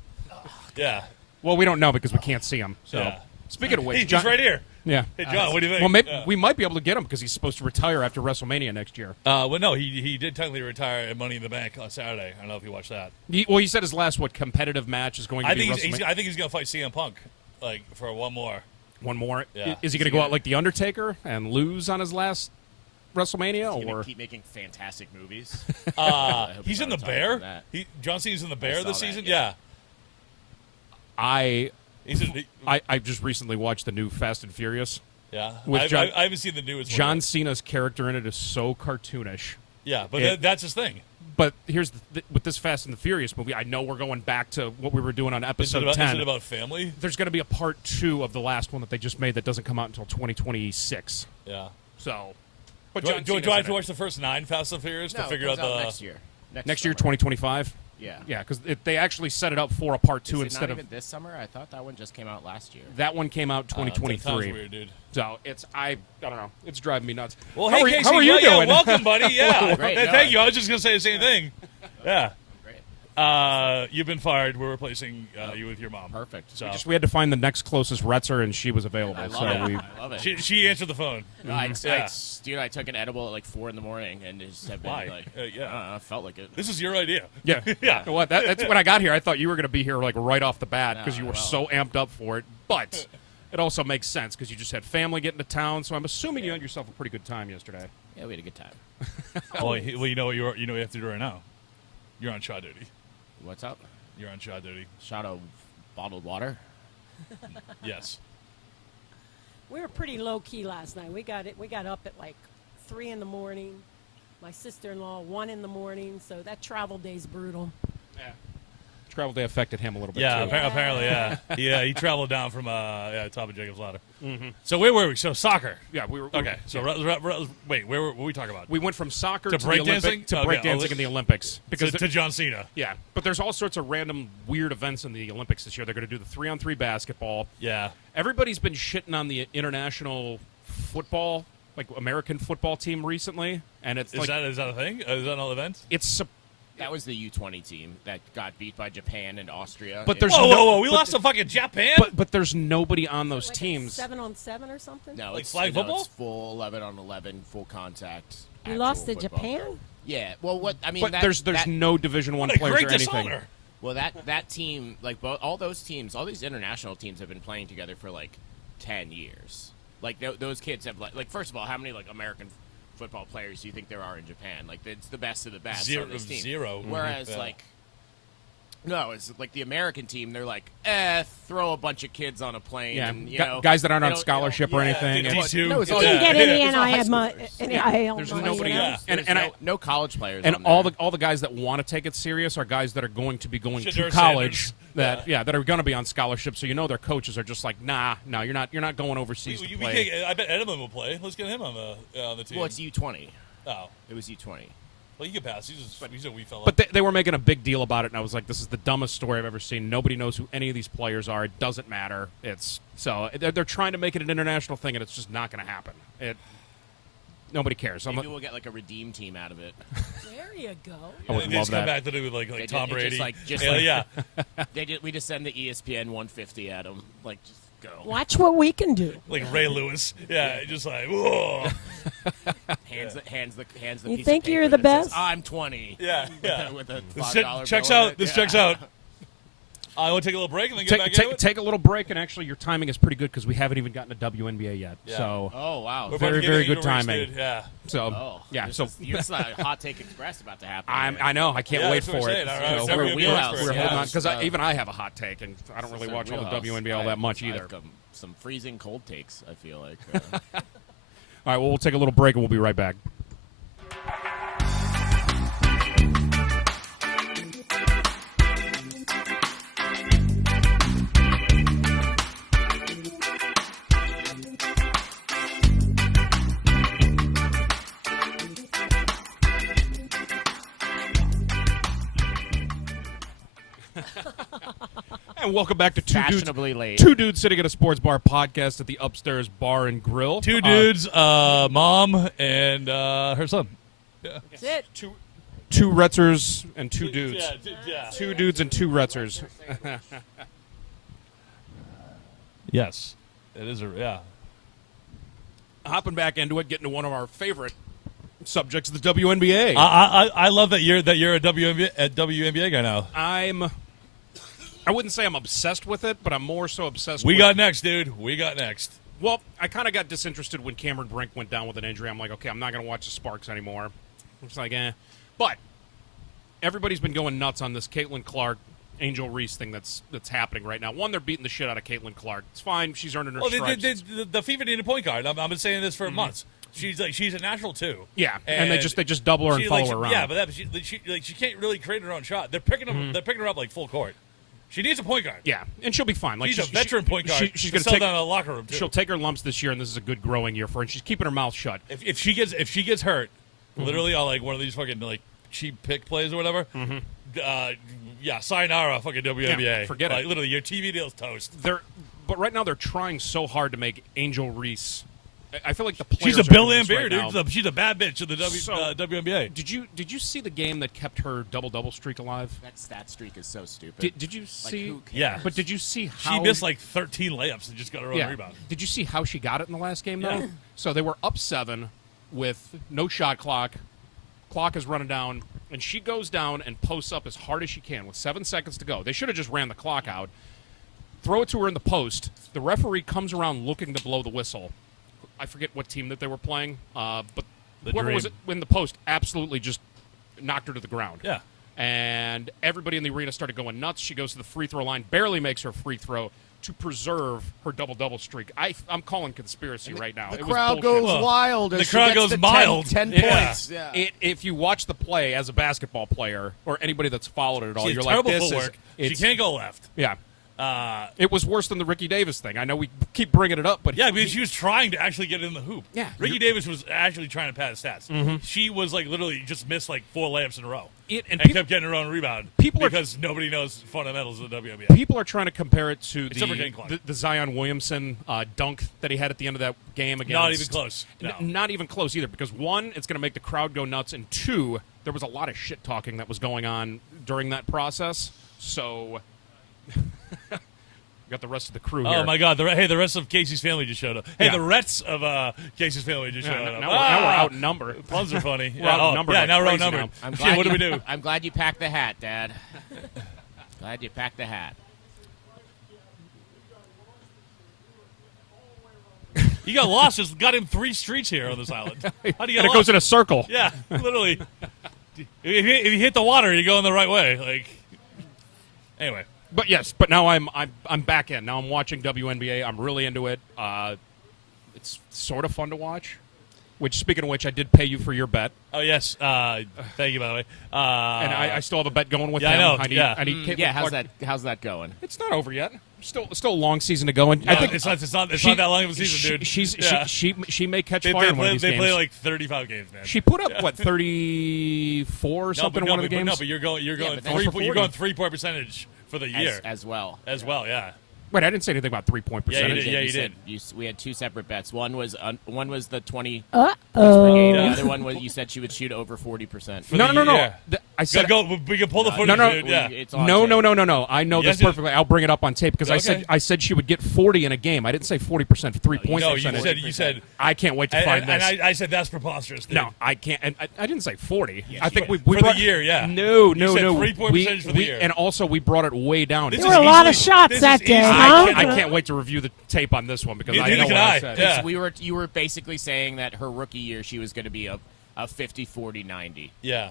Yeah. Well, we don't know because we can't see him. So, Yeah. speaking of which, He's John, right here. yeah. Hey, John, what do you think? Well, maybe Yeah. we might be able to get him because he's supposed to retire after WrestleMania next year. Well, no, he did technically retire at Money in the Bank on Saturday. I don't know if you watched that. He said his last competitive match is going to I be think WrestleMania. I think he's gonna fight CM Punk, like for one more. One more. Yeah. Is he going to go out like the Undertaker and lose on his last WrestleMania, He's gonna or keep making fantastic movies. He's in the not Bear. on that. John Cena's in the Bear saw this that, season. yeah. Yeah. He's in. I just recently watched the new Fast and Furious. Yeah. With John- I haven't seen the newest one John yet. Cena's character in it is so cartoonish. Yeah, but it- that's his thing. But here's with this Fast and the Furious movie, I know we're going back to what we were doing on Is episode it 10. about family? There's going to be a part 2 of the last one that they just made that doesn't come out until 2026. Yeah. So, but Do John I Cena's have in to it. watch the first 9 Fast and Furious No, to figure it out comes the next year. Next year, summer. 2025? Yeah. Yeah, because they actually set it up for a part 2 Is it instead not of even this summer? I thought that one just came out last year. that one came out that sounds 2023. weird, dude. So I don't know. It's driving me nuts. Well, how hey, are you, Casey, how are you yeah, doing? welcome, buddy. Yeah, Great, Hey, no, thank you. I was just gonna say the same thing. Yeah. Great. You've been fired. We're replacing you with your mom. Perfect. So we had to find the next closest Retzer, and she was available. I love so it. we I love it. she answered the phone. No, Yeah. dude, I took an edible at like 4 in the morning and just have been Why? like, Yeah. I don't know, I felt like it. This is your idea. yeah Yeah. What that's when I got here. I thought you were going to be here like right off the bat because No, you were well. so amped up for it. But it also makes sense because you just had family getting to town. So I'm assuming you had yourself a pretty good time yesterday. Yeah, we had a good time. Well, you know what you know what you have to do right now. You're on shot duty. What's up? You're on shot duty. Shot of bottled water. Yes. We were pretty low key last night. We got up at like 3 in the morning. My sister-in-law 1 in the morning. So that travel day's brutal. Yeah. Travel day affected him a little bit. Yeah, too. apparently, yeah. Yeah, he traveled down from top of Jacob's Ladder. Mm-hmm. So where were we? So soccer. Yeah, we were. Okay, so wait, where were we talking about? We went from soccer To to the breakdancing? Olympic to Okay, breakdancing in the Olympics because to John Cena. yeah, but there's all sorts of random weird events in the Olympics this year. They're going to do the 3-on-3 basketball. Yeah. Everybody's been shitting on the international football, like American football team recently, and it's Is like that a thing? Is that an event? it's. That was the U20 team that got beat by Japan and Austria. But there's Whoa! We but- lost to fucking Japan. But there's nobody on those Like teams. 7-on-7 or something. no, Like it's flag no, football? It's full 11-on-11, full contact. You actual lost to football. Japan? Yeah. Well, what I mean, But that, there's that, no Division One what a players great or anything. dishonor. well that team, like all those teams, all these international teams have been playing together for like 10 years. Like those kids have like first of all, how many like American football players do you think there are in Japan? Like it's the best of the best. Zero- on this team. zero. Whereas Yeah. like. No, it's like the American team. They're like, throw a bunch of kids on a plane. Yeah, and, you gu- know, guys that aren't they on don't- they scholarship don't- or yeah, anything. it's- D2. No, it's You all- didn't get yeah, any it's all high NIL schoolers. NIL There's money, nobody- you know? Yeah. And There's no college players. And on all there. the guys that want to take it serious are guys that are going to be going to Shedeur college Sanders. that are going to be on scholarship. So their coaches are just like, nah, no, you're not going overseas to We play. can't, I bet Edelman will play. Let's get him on the team. Well, it's U20. Oh, It was U20. well, you can pass. He's a wee fella. But they were making a big deal about it, and I was like, this is the dumbest story I've ever seen. Nobody knows who any of these players are. It doesn't matter. They're trying to make it an international thing, and it's just not going to happen. Nobody cares. Maybe we'll get like a redeem team out of it. There you go. I would they love just come that. back to do with like They Tom did- it Brady. just yeah, like- yeah. We just send the ESPN 150 at them. Like, just go. Watch what we can do. Like Ray Lewis. Yeah, just like, whoa. Hands the You piece think of you're paper the that says, best? I'm 20. Yeah, yeah. With a This $5 checks bill on out. it. This Yeah. checks out. I want to take a little break and then get back into it. Take a little break, and actually, your timing is pretty good because we haven't even gotten to WNBA yet. Yeah. So, Oh wow. We're about very, to get very into good the race, timing. dude. Yeah. Oh yeah. This So is a hot take express about to happen. I know. I can't Yeah, wait that's what for I'm it. saying. All right, So it's we're every wheelhouse, we're yeah. holding on because Uh, even I have a hot take, and I don't really It's a watch all the wheelhouse. WNBA all I- that much I've either. got some freezing cold takes. I feel like. All right. Well, we'll take a little break, and we'll be right back. And welcome back to Fashionably late. Two Dudes Sitting at a Sports Bar podcast at the Upstairs Bar and Grill. Two dudes, mom, and her son. Yeah. That's it. Two Retzers and two dudes. Yeah. Two dudes and two Retzers. Yes. It is yeah. Hopping back into it, getting to one of our favorite subjects, the WNBA. I love that you're a WNBA guy now. I wouldn't say I'm obsessed with it, but I'm more so obsessed We with got next, dude. We got next. Well, I kind of got disinterested when Cameron Brink went down with an injury. I'm like, okay, I'm not going to watch the Sparks anymore. It's like, But everybody's been going nuts on this Caitlin Clark, Angel Reese thing that's happening right now. One, they're beating the shit out of Caitlin Clark. It's fine. She's earning her Well, stripes. the FIFA needed a point guard. I've been saying this for months. She's a natural too. Yeah, and they just double her and follow her around. Yeah, but she can't really create her own shot. They're picking her up like full court. She needs a point guard. Yeah, and she'll be fine. Like She's a veteran point guard. She's to going to sell take down a locker room too. She'll take her lumps this year, and this is a good growing year for her. And she's keeping her mouth shut. If she gets hurt, literally on like one of these fucking like cheap pick plays or whatever. Sayonara, fucking WNBA. Yeah, forget it. Like, literally, your TV deal's toast. But right now they're trying so hard to make Angel Reese. I feel like the players She's a are Bill doing this Lambier, right dude. now. She's a bad bitch in the WNBA. Did you see the game that kept her double streak alive? That stat streak is so stupid. Did you see? who cares? Yeah. But did you see how She missed like 13 layups and just got her own yeah. rebound. Did you see how she got it in the last game though? Yeah. So they were up 7 with no shot clock. Clock is running down, and she goes down and posts up as hard as she can with 7 seconds to go. They should have just ran the clock out. Throw it to her in the post. The referee comes around looking to blow the whistle. I forget what team that they were playing, but The whoever Dream. was in the post absolutely just knocked her to the ground. Yeah. and everybody in the arena started going nuts. She goes to the free throw line, barely makes her free throw to preserve her double-double streak. I'm calling conspiracy right now. The It was crowd bullshit. goes wild. the As she crowd gets goes to mild. 10 Yeah. points. Yeah. If you watch the play as a basketball player or anybody that's followed it at all, She has you're terrible like, this footwork. is... She can't go left. Yeah. It was worse than the Ricky Davis thing. I know we keep bringing it up, but Yeah, because she was trying to actually get in the hoop. Yeah. Ricky Davis was actually trying to pad stats. She was like literally just missed like 4 layups in a row. and And people, kept getting her own rebound. people are- because nobody knows fundamentals of the WNBA. people are trying to compare it to Except for Jane Clark. the Zion Williamson dunk that he had at the end of that game against. Not even close. No. Not even close either, because one, it's going to make the crowd go nuts, and two, there was a lot of shit talking that was going on during that process. So, we got the rest of the crew here. Oh my God! The rest of Casey's family just showed up. Hey, Yeah. the Rets of Casey's family just Yeah, showed now, up. now we're outnumbered. Puns are funny. We're outnumbered yeah, like now we're crazy outnumbered. I'm Shit, glad what do you, we do? I'm glad you packed the hat, Dad. Glad you packed the hat. You got lost. Just got him 3 streets here on this island. How do you And get it lost? goes in a circle. Yeah, literally. if you hit the water, you go in the right way. Like, anyway. But yes, but now I'm back in. Now I'm watching WNBA. I'm really into it. It's sort of fun to watch. Which, speaking of which, I did pay you for your bet, Oh yes. Thank you, by the way. and I still have a bet going with yeah, I them. know, need, yeah. I need Caitlin Yeah, Clark. how's that going? It's not over yet. Still a long season to go. And No, I think it's not she- that long of a season, dude. She may catch They fire in one of these play games. like 35 games, man. She put up what 34 or something in one of the games. No, but you're going but then- three. for You're 40. going 3-point percentage for the year As well. as well. Yeah. Wait, I didn't say anything about 3-point Yeah, you percentage. did. Yeah, you said did. we had 2 separate bets. One was the 20 Uh per oh. game. Yeah. The other one was you said she would shoot over 40%. For No, the no, no, no. year. I said We can pull the footage, no. dude. Yeah. It's on No, tape. no. I know Yes, this it- perfectly. I'll bring it up on tape because Okay. I said she would get 40 in a game. I didn't say 40% 3-point No, percentage. you said. I can't wait to find And this. I said that's preposterous. Dude. No, I can't. And I didn't say 40. Yes, I think you we did. For the brought- year, yeah. No, You said no. 3-point percentage for the year. And also we brought it way down. This There is were a lot of easily- shots this that is day, easily- huh? I can't wait to review the tape on this one because I Neither know can what I I. said. Yeah. You were basically saying that her rookie year she was going to be a 50-40-90. Yeah.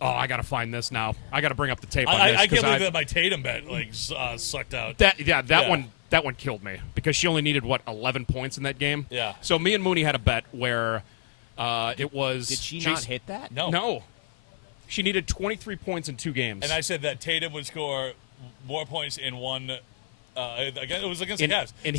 Oh, I got to find this now. I got to bring up the tape on I this. can't 'cause believe that my Tatum bet like sucked out. That Yeah. one killed me because she only needed 11 points in that game. Yeah. So me and Mooney had a bet where it was. Did she not hit that? No. No. She needed 23 points in 2 games. And I said that Tatum would score more points in one. Again, it was against And- the Cavs. and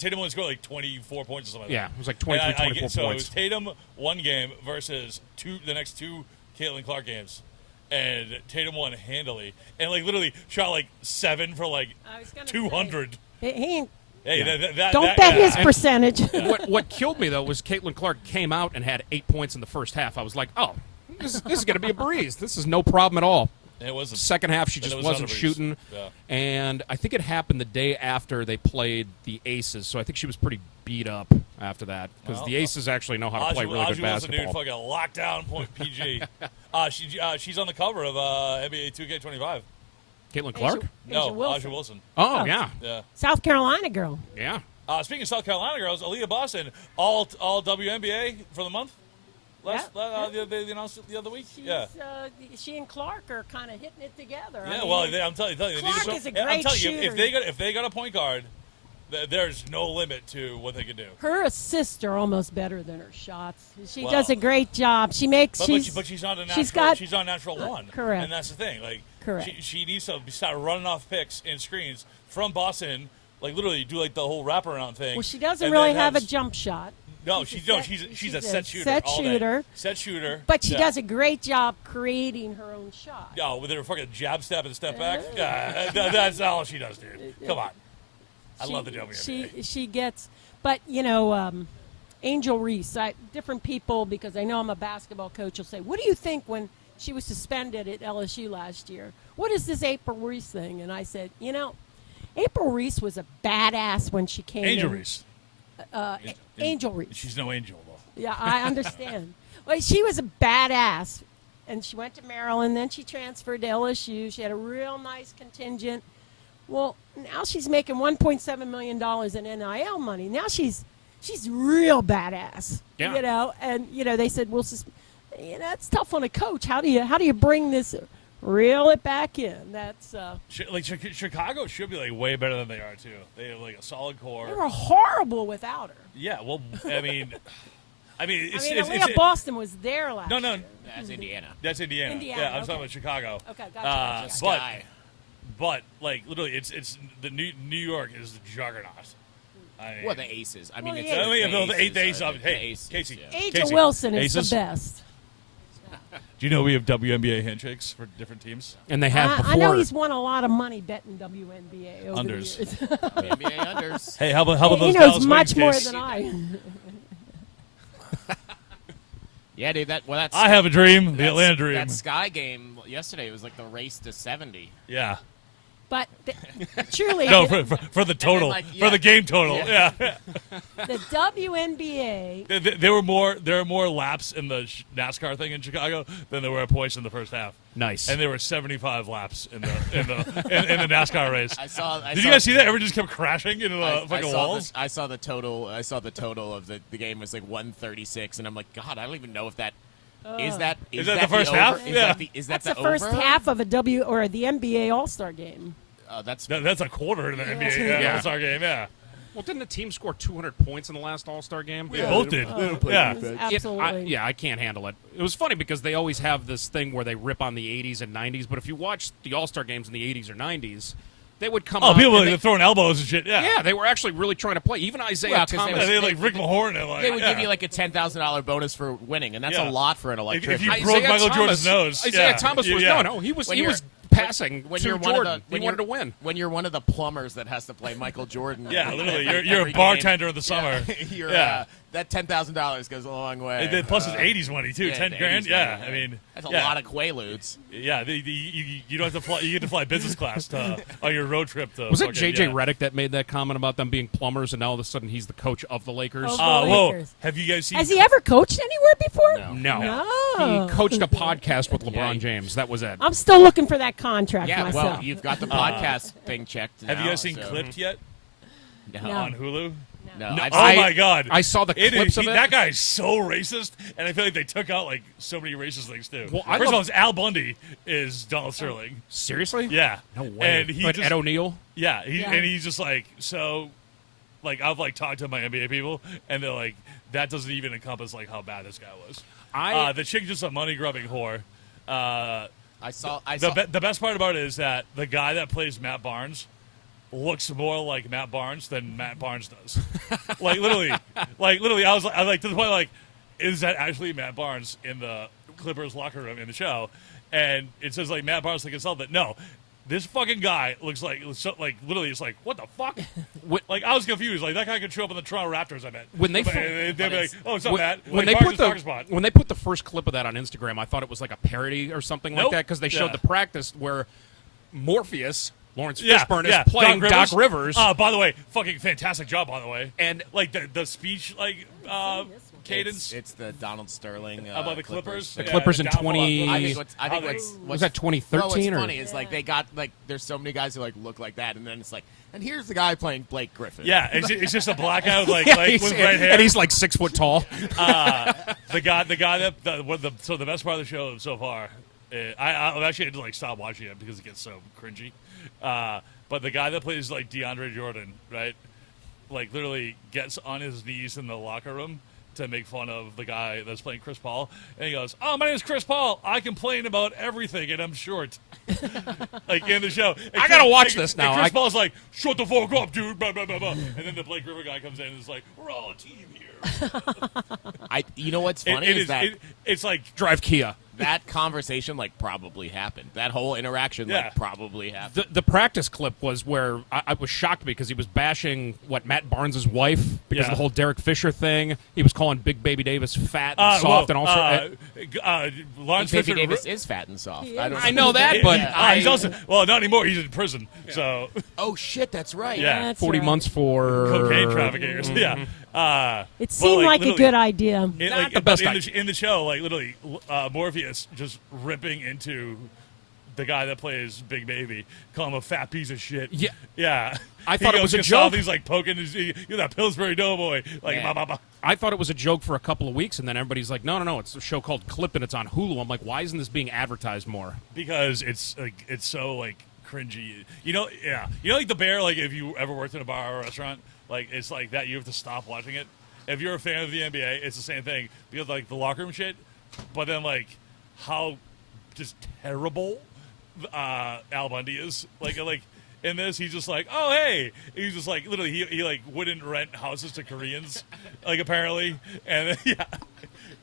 Tatum only scored like 24 points or something. Yeah, it was like 24 so it was points. Tatum one game versus the next 2 Caitlin Clark games, and Tatum won handily, and like literally shot like 7 for like I was gonna 200. He ain't. Hey, Don't bet his and- percentage. What killed me though was Caitlin Clark came out and had 8 points in the first half. I was like, oh, this is going to be a breeze. This is no problem at all. It wasn't. Second half, she And just it was not wasn't a breeze. shooting. Yeah. And I think it happened the day after they played the Aces, so I think she was pretty beat up after that because Well, the Aces actually know how to play really good Wilson, dude, basketball. fucking lockdown point PG. She's on the cover of NBA 2K25. Caitlin Clark? No, Asia Wilson. Aja Wilson. Oh, yeah. Yeah. South Carolina girl. Yeah. Speaking of South Carolina girls, Aaliyah Boston, all WNBA for the month. They announced it the other week. She's, Yeah. She and Clark are kind of hitting it together. Yeah, I well, mean, I'm telling you, they Clark need is a I'm great telling you, shooter. if they got a point guard, there's no limit to what they can do. her assists are almost better than her shots. She Well, does a great job. She makes. But she's not a natural. She's not a natural one. correct. And that's the thing. Like, Correct. She needs to start running off picks and screens from Boston. Like literally do like the whole wraparound thing. Well, she doesn't and really then have a has- jump shot. No, she's she's a a set shooter. set all day. shooter. Set shooter. But she Yeah. does a great job creating her own shot. Oh, with her fucking jab step and step back. Yeah, that's all she does, dude. Come on. I love the WNBA. She gets, but Angel Reese. Different people, because I know I'm a basketball coach, will say, "What do you think when she was suspended at LSU last year? What is this April Reese thing?" And I said, April Reese was a badass when she came Angel in. Reese. Angel Reese. She's no angel though. Yeah, I understand. Well, she was a badass, and she went to Maryland. Then she transferred to LSU. She had a real nice contingent. Well, now she's making $1.7 million in NIL money. Now she's real badass. Yeah. And they said, That's tough on a coach. How do you bring this, reel it back in? That's Like Chicago should be like way better than they are too. They have like a solid core. they were horrible without her. Yeah, well, I mean, it's, Atlanta Boston was there last no, year. That's Indiana. that's Indiana. Indiana, Yeah, I'm okay. talking about Chicago. Okay, gotcha. Sky. But like literally, it's the New York is the juggernaut. Well, the Aces. I mean, Well, it's the Oh, yeah, no, the Aces Aces are of- the hey, Aces, Casey. yeah. Agent Casey, Wilson is Aces? the best. Do you know we have WNBA handshakes for different teams? And they have before. I know he's won a lot of money betting WNBA over Unders. the years. NBA unders. Hey, how about he those knows Dallas much Wings, more Case? than I. Yeah, dude. That's. I have a dream, the that's- Atlanta dream. That Sky game yesterday was like the race to 70. Yeah. But truly, No, for the total, like, for the game total. Yeah. Yeah. the WNBA. There were more laps in the NASCAR thing in Chicago than there were points in the first half. Nice. And there were 75 laps in the NASCAR race. Did you guys see that? Everyone just kept crashing into the fucking walls. I saw the total. I saw the total of the game was like 136, and I'm like, God, I don't even know if that is that Is that the first over? half? Is Yeah. that the, is that That's the over? first half of a the NBA All-Star game. That's That's a quarter in the NBA Yeah. All-Star game. Yeah. Well, didn't the team score 200 points in the last All-Star game? We both did. Yeah. Absolutely. I can't handle it. It was funny because they always have this thing where they rip on the 80s and 90s, but if you watch the All-Star games in the 80s or 90s, they would come Oh, out people and like throwing elbows and shit. Yeah. yeah, they were actually really trying to play. Even Isaiah Well, 'cause they Thomas. Yeah, they had, like Rick Mahorn and like they would yeah. give you like a $10,000 bonus for winning, and that's Yeah. a lot for an if electrician. you broke Michael Jordan's nose. Isaiah yeah. Thomas was yeah. no, he was When he you're- was passing when to you're one Jordan. of the, when he wanted you're- to win. When you're one of the plumbers that has to play Michael Jordan. Yeah, literally. You're every a game. bartender in the summer. You're, Yeah. that $10,000 goes a long way. And then plus his 80s money too, yeah, 10 the grand. 80s Yeah, money, I mean, that's a yeah. lot of Quaaludes. Yeah, you don't have to fly. You get to fly business class on your road trip. To Was it fucking- JJ yeah. Redick that made that comment about them being plumbers, and now all of a sudden he's the coach of the Lakers? Oh, Whoa! Lakers. Have you guys seen? Has he ever coached anywhere before? No. No. No. He coached a podcast with LeBron Yeah, he- James. That was it. I'm still looking for that contract Yeah, myself. well, you've got the podcast thing checked. Have you now, guys seen so- Clipped yet No. No. on Hulu? No, No, I've Oh seen- my god! I saw the It is- clips of it. That guy is so racist, and I feel like they took out like so many racist things too. Well, I First of love- all, it's Al Bundy is Donald Sterling. Seriously? Yeah, No way. And he Like just Ed O'Neill? yeah, Yeah. and he's just like so. Like I've like talked to my NBA people, and they're like, that doesn't even encompass like how bad this guy was. The chick just a money grubbing whore. I saw. I saw. The best part about it is that the guy that plays Matt Barnes looks more like Matt Barnes than Matt Barnes does. like literally, I was like to the point like, is that actually Matt Barnes in the Clippers locker room in the show? And it says like Matt Barnes like consultant. No, this fucking guy looks like literally it's like what the fuck? Like I was confused. Like that guy could show up in the Toronto Raptors. I bet When they they'd be like, oh, it's not Matt. when Like, they Barnes put is the parking spot. when they put the first clip of that on Instagram, I thought it was like a parody or something like Nope. that because they showed Yeah. the practice where Morpheus, Lawrence Yeah, Fishburne, yeah. is playing Doc Doc Rivers. By the way, fucking fantastic job. By the way, And- like the speech cadence It's the Donald Sterling about the Clippers. The Clippers in downfall of 20 I Clippers. think How they- what's was that 2013 what's or funny is like they got like there's so many guys who like look like that, and then it's like, and here's the guy playing Blake Griffin. Yeah, it's just a black guy with like he's- with red hair. and he's like 6 foot tall. the guy that so the best part of the show so far. I've actually had to like stop watching it because it gets so cringy. But the guy that plays like DeAndre Jordan, right? Like literally gets on his knees in the locker room to make fun of the guy that's playing Chris Paul, and he goes, "Oh, my name's Chris Paul. I complain about everything, and I'm short." Like in the show, and I gotta watch and- this and now. Chris I- Paul's like, "Shut the fuck up, dude." Blah, blah, blah, blah. And then the Blake Griffin guy comes in and is like, "We're all a team here." You know what's funny It is that it's like Drive Kia. that conversation like probably happened. That whole interaction Yeah. like probably happened. The practice clip was where I was shocked because he was bashing Matt Barnes' wife because Yeah. of the whole Derek Fisher thing. He was calling Big Baby Davis fat and soft and also. Lawrence Baby Fisher. Davis is fat and soft. He I don't is. I know that, but he's also not anymore. He's in prison, so Oh shit, that's right. Yeah. That's 40 right. months for cocaine trafficking. Yeah. It But, seemed like a literally- good idea. It, Not like, the but best in idea. in the show, like literally, Morpheus just ripping into the guy that plays Big Baby, call him a fat piece of shit. Yeah. yeah. I He thought it goes was a just off, joke. He's like poking you're that Pillsbury Doughboy, like Yeah. bah, bah, bah. I thought it was a joke for a couple of weeks, and then everybody's like, no, it's a show called Clip, and it's on Hulu. I'm like, why isn't this being advertised more? Because it's so like cringy. You know, like The Bear. Like if you ever worked in a bar or a restaurant, like it's like that. You have to stop watching it. If you're a fan of the NBA, it's the same thing because like the locker room shit. But then like how just terrible Al Bundy is. Like in this, he's just like, oh hey, he's just like literally he like wouldn't rent houses to Koreans, like apparently, and yeah,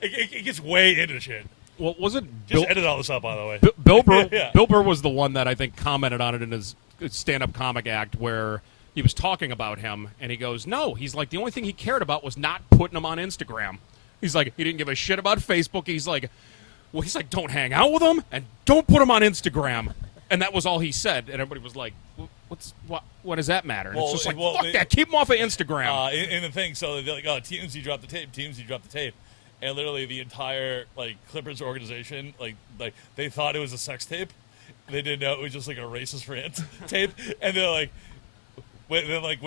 it gets way into shit. Well, was it Just edit all this up, by the way. Bill Burr? Yeah. Bill Burr was the one that I think commented on it in his stand-up comic act where he was talking about him, and he goes, no, he's like, the only thing he cared about was not putting him on Instagram. He's like, he didn't give a shit about Facebook. He's like, don't hang out with him and don't put him on Instagram. And that was all he said, and everybody was like, what does that matter? And Well, it's just like, well, fuck that, keep him off of Instagram. In the thing, so they're like, oh, TMZ dropped the tape, and literally the entire like Clippers organization, like they thought it was a sex tape, they didn't know it was just like a racist rant tape, and they're like, when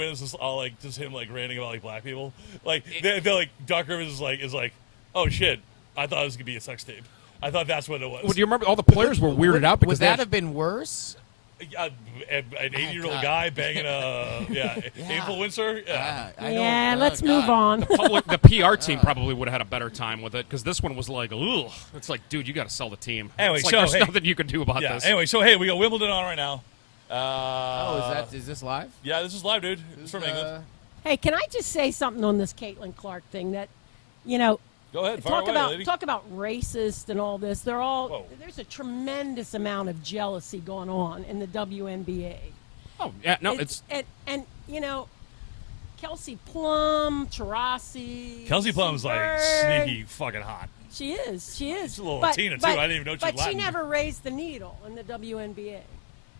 is this all like just him like ranting about like black people, like they're like Doc Rivers is like, oh shit, I thought it was gonna be a sex tape. I thought that's what it was. Well, do you remember all the players were weirded out because Would they that have been worse? An 80-year-old guy banging a influencer. Yeah, let's move on. the PR team probably would have had a better time with it because this one was like, ugh. It's like, dude, you got to sell the team. Anyway, it's like, so, there's hey, nothing you can do about Yeah. this. Anyway, so hey, we got Wimbledon on right now. Is this live? Yeah, this is live, dude. It's from England. Hey, can I just say something on this Caitlin Clark thing that, Go ahead. Fire away, lady. talk about racist and all this. Whoa. There's a tremendous amount of jealousy going on in the WNBA. Oh, yeah, no, it's and Kelsey Plum, Taurasi. Kelsey Plum's like Bird. sneaky fucking hot. She is. She's a little Latina, too. I didn't even know she was But Latin. she never raised the needle in the WNBA.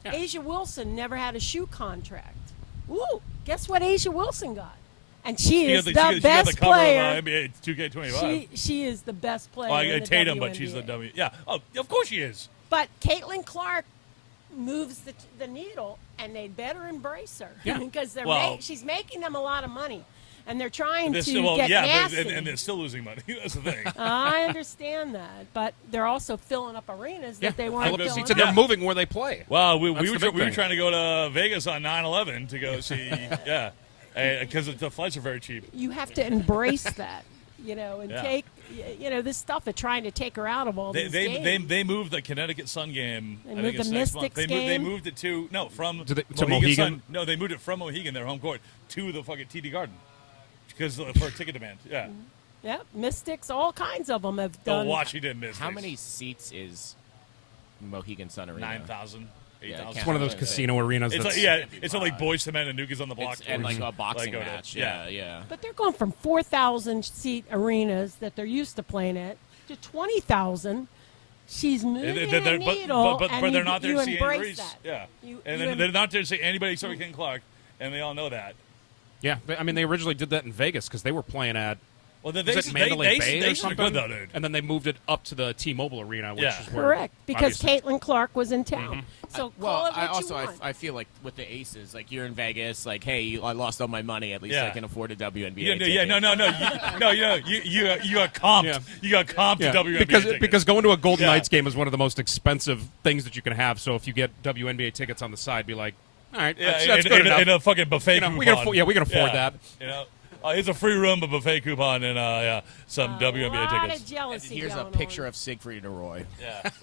Yeah. Asia Wilson never had a shoe contract. Ooh, guess what Asia Wilson got? And she is the she got best the cover player. of NBA 2K25. She is the best player. Oh, in the Tatum, WNBA. but she's the W. Yeah. Oh, of course she is. But Caitlin Clark moves the needle, and they better embrace her Yeah. because Well- she's making them a lot of money, and they're trying They're to still, get nasty. and they're still losing money. That's the thing. I understand that, but they're also filling up arenas yeah. that they weren't Philip filling Seats, up. they're moving where they play. Well, we That's were the big thing. trying to go to Vegas on 9/11 to go see, yeah, because the flights are very cheap. You have to embrace that, and Yeah. take, this stuff of trying to take her out of all these games. They moved the Connecticut Sun game. They I moved think it's the next month. Mystics They game? moved it from To Mohegan. Sun. Mohegan? No, they moved it from Mohegan, their home court, to the fucking TD Garden because for ticket demand. Yeah, Yeah, Mystics, all kinds of them have the done. Washington Mystics. How many seats is Mohegan Sun Arena? 9,000, 8,000. It's one of those casino arenas. It's That's, it's like Boys to Men and Nukas on the Block. And like tours. a boxing Like, match. yeah. Yeah. But they're going from 4,000 seat arenas that they're used to playing at to 20,000. She's moving the needle, but and they're not there you to see Andy embrace Reese. that. Yeah, You they're not there to see anybody except for Ken Clark, and they all know that. yeah. I mean, they originally did that in Vegas because they were playing at Well, was it Mandalay Bay or they something? good though, dude. And then they moved it up to the T-Mobile Arena, which Yeah. is where Correct, because obviously- Caitlin Clark was in town. So call it what you want. I feel like with the Aces, like you're in Vegas, like hey, I lost all my money. At least Yeah. I can afford a WNBA. Yeah, ticket. no. You got comped. Yeah. You got comped Yeah, to WNBA because tickets. because going to a Golden Yeah. Knights game is one of the most expensive things that you can have. So if you get WNBA tickets on the side, be like, all right, that's good enough. in a fucking buffet You know, coupon. we can afford that. You know, it's a free room, a buffet coupon, and some WNBA a lot tickets. of And jealousy here's a going picture on. of Siegfried and Roy.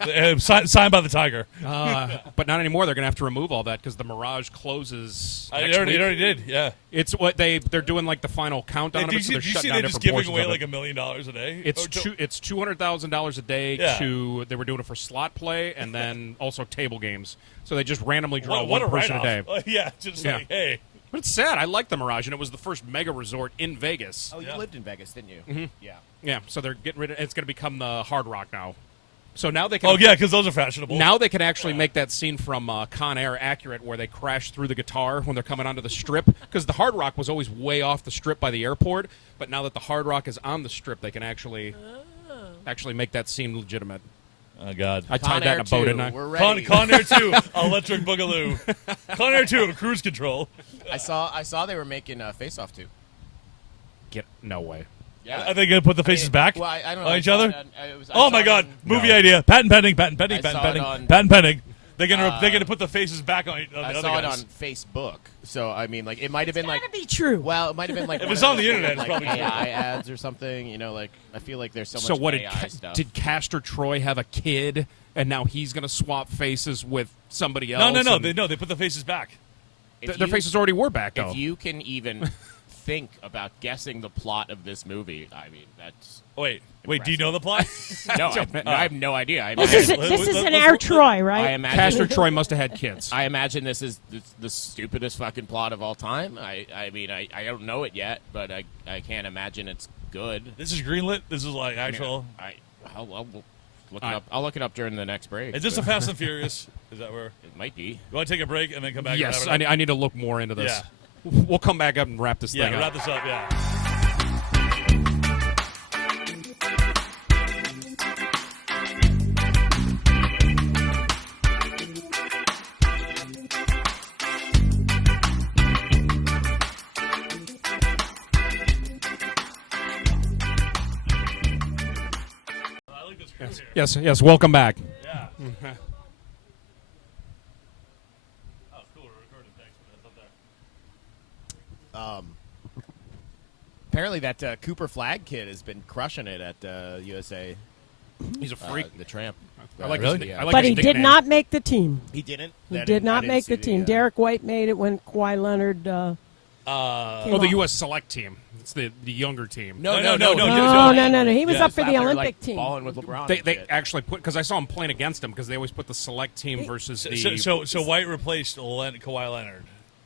Yeah, signed by the Tiger. But not anymore. They're going to have to remove all that because the Mirage closes. It next already week. did. Yeah. It's what they're doing like the final countdown of Do it. So you they're see shutting they're down just different giving portions away of it. like $1 million a day? It's Or it's $200,000 a day Yeah. to. They were doing it for slot play and then also table games. So they just randomly draw what a one person a day. write-off. Yeah, just Yeah. like hey. But it's sad. I like the Mirage, and it was the first mega resort in Vegas. Oh, you Yeah. lived in Vegas, didn't you? Mhm. Yeah. Yeah, so they're getting rid of. It's going to become the Hard Rock now. So now they can. Oh yeah, because those are fashionable. Now they can actually make that scene from Con Air accurate, where they crash through the guitar when they're coming onto the Strip. Because the Hard Rock was always way off the Strip by the airport, but now that the Hard Rock is on the Strip, they can actually make that scene legitimate. Oh God. I tied that in a bow, didn't I? We're ready. Con Air 2, Electric Boogaloo. Con Air 2, Cruise Control. I saw they were making Face Off too. Get no way. Yeah. Are they going to put the faces back Well, I don't know. on I each saw other? it on- I was- I Oh saw my it God! on- Movie No. idea. Patent pending. Patent pending. I Patent saw pending. it on- Patent pending. They're gonna put the faces back on the I other saw it guys. on Facebook. So I mean, like it might have been Gotta like. be true. Well, it might have been like. If one it's of on the those, internet, it's like probably true. AI ads or something. You know, like I feel like there's so So much what AI stuff. did Castor Troy have a kid, and now he's going to swap faces with somebody else? No. and They put the faces back. If their you- faces already were back though. If you can even think about guessing the plot of this movie, I mean, that's Wait. Do you know the plot? no, I have no idea. I This imagine, is let's- an let's- Air Troy, I right? imagine Castor Troy must have had kids. I imagine this is the stupidest fucking plot of all time. I mean, I don't know it yet, but I can't imagine it's good. This is greenlit. This is like actual. I'll look it up. I'll look it up during the next break. Is this a but Fast and Furious? Is that where? It might be. You want to take a break and then come back? and Yes, wrap it up? I need to look more into this. Yeah. We'll come back up and wrap this thing Yeah, up. wrap this up. Yeah. I like this crew here. Yes. Welcome back. Yeah. Oh, cool. We're recording. Thanks. That's up there. Apparently, that Cooper Flag kid has been crushing it at USA. He's a freak. The Tramp. I like Really? his, Yeah. I like But his he did nickname. not make the team. He didn't. He did not make the team. Derek White made it when Kawhi Leonard came Oh, the off. U.S. Select team. It's the younger team. No. No. He was Yeah, up for the they're, Olympic like, team. Balling with LeBron. They and shit. actually put, because I saw him playing against him, because they always put the Select team versus the. So White replaced Kawhi Leonard.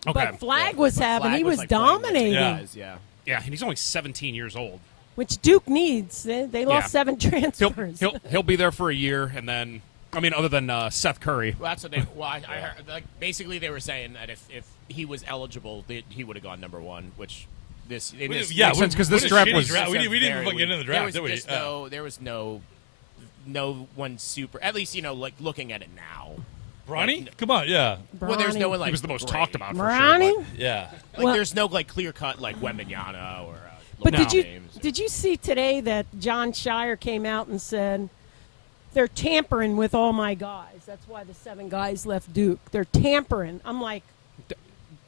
Okay. But Flag was But having, Flag he was like, playing with the dominating, guys, Yeah. Yeah, and he's only 17 years old. which Duke needs. They lost Yeah. 7 transfers. He'll be there for a year, and then other than Seth Curry. Well, that's what they. Well, I heard. Like, basically, they were saying that if he was eligible, he would have gone number one. Which this in this makes sense, 'cause this draft was- We didn't even fucking get into the draft, There was did we? just there was no one super. At least like looking at it now. Bronny? Come on, yeah. Well, there's no one like He was the most great. talked about for Bronny? sure. Yeah. Like, Well- there's no like clear cut like Wembanyama or. But LeBron did you James. did you see today that John Shire came out and said they're tampering with all my guys? That's why the 7 guys left Duke. They're tampering. I'm like,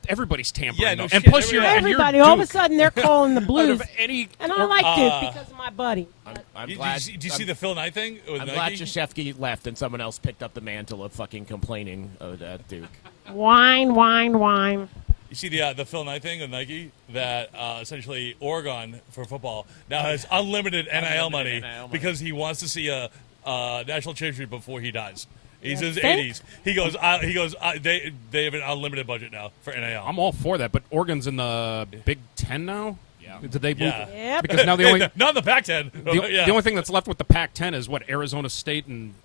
Everybody's tampering. Yeah, no though. shit. And plus, everybody. You're All of a Duke. sudden, they're calling the Out Blues, of any, and I like Duke because of my buddy. I'm Did glad. you see the Phil Knight thing? With I'm Nike? glad Krzyzewski left and someone else picked up the mantle of fucking complaining at Duke. Wine. You see the Phil Knight thing with Nike that essentially Oregon for football now has unlimited NIL money NIL money. because he wants to see a national championship before he dies. He's in his think? 80s. He goes. They have an unlimited budget now for NIL. I'm all for that, but Oregon's in the Big Ten now. Yeah. Did they move? Yeah. Yep. Because now the only not in the Pac-10. the only thing that's left with the Pac-10 is what, Arizona State and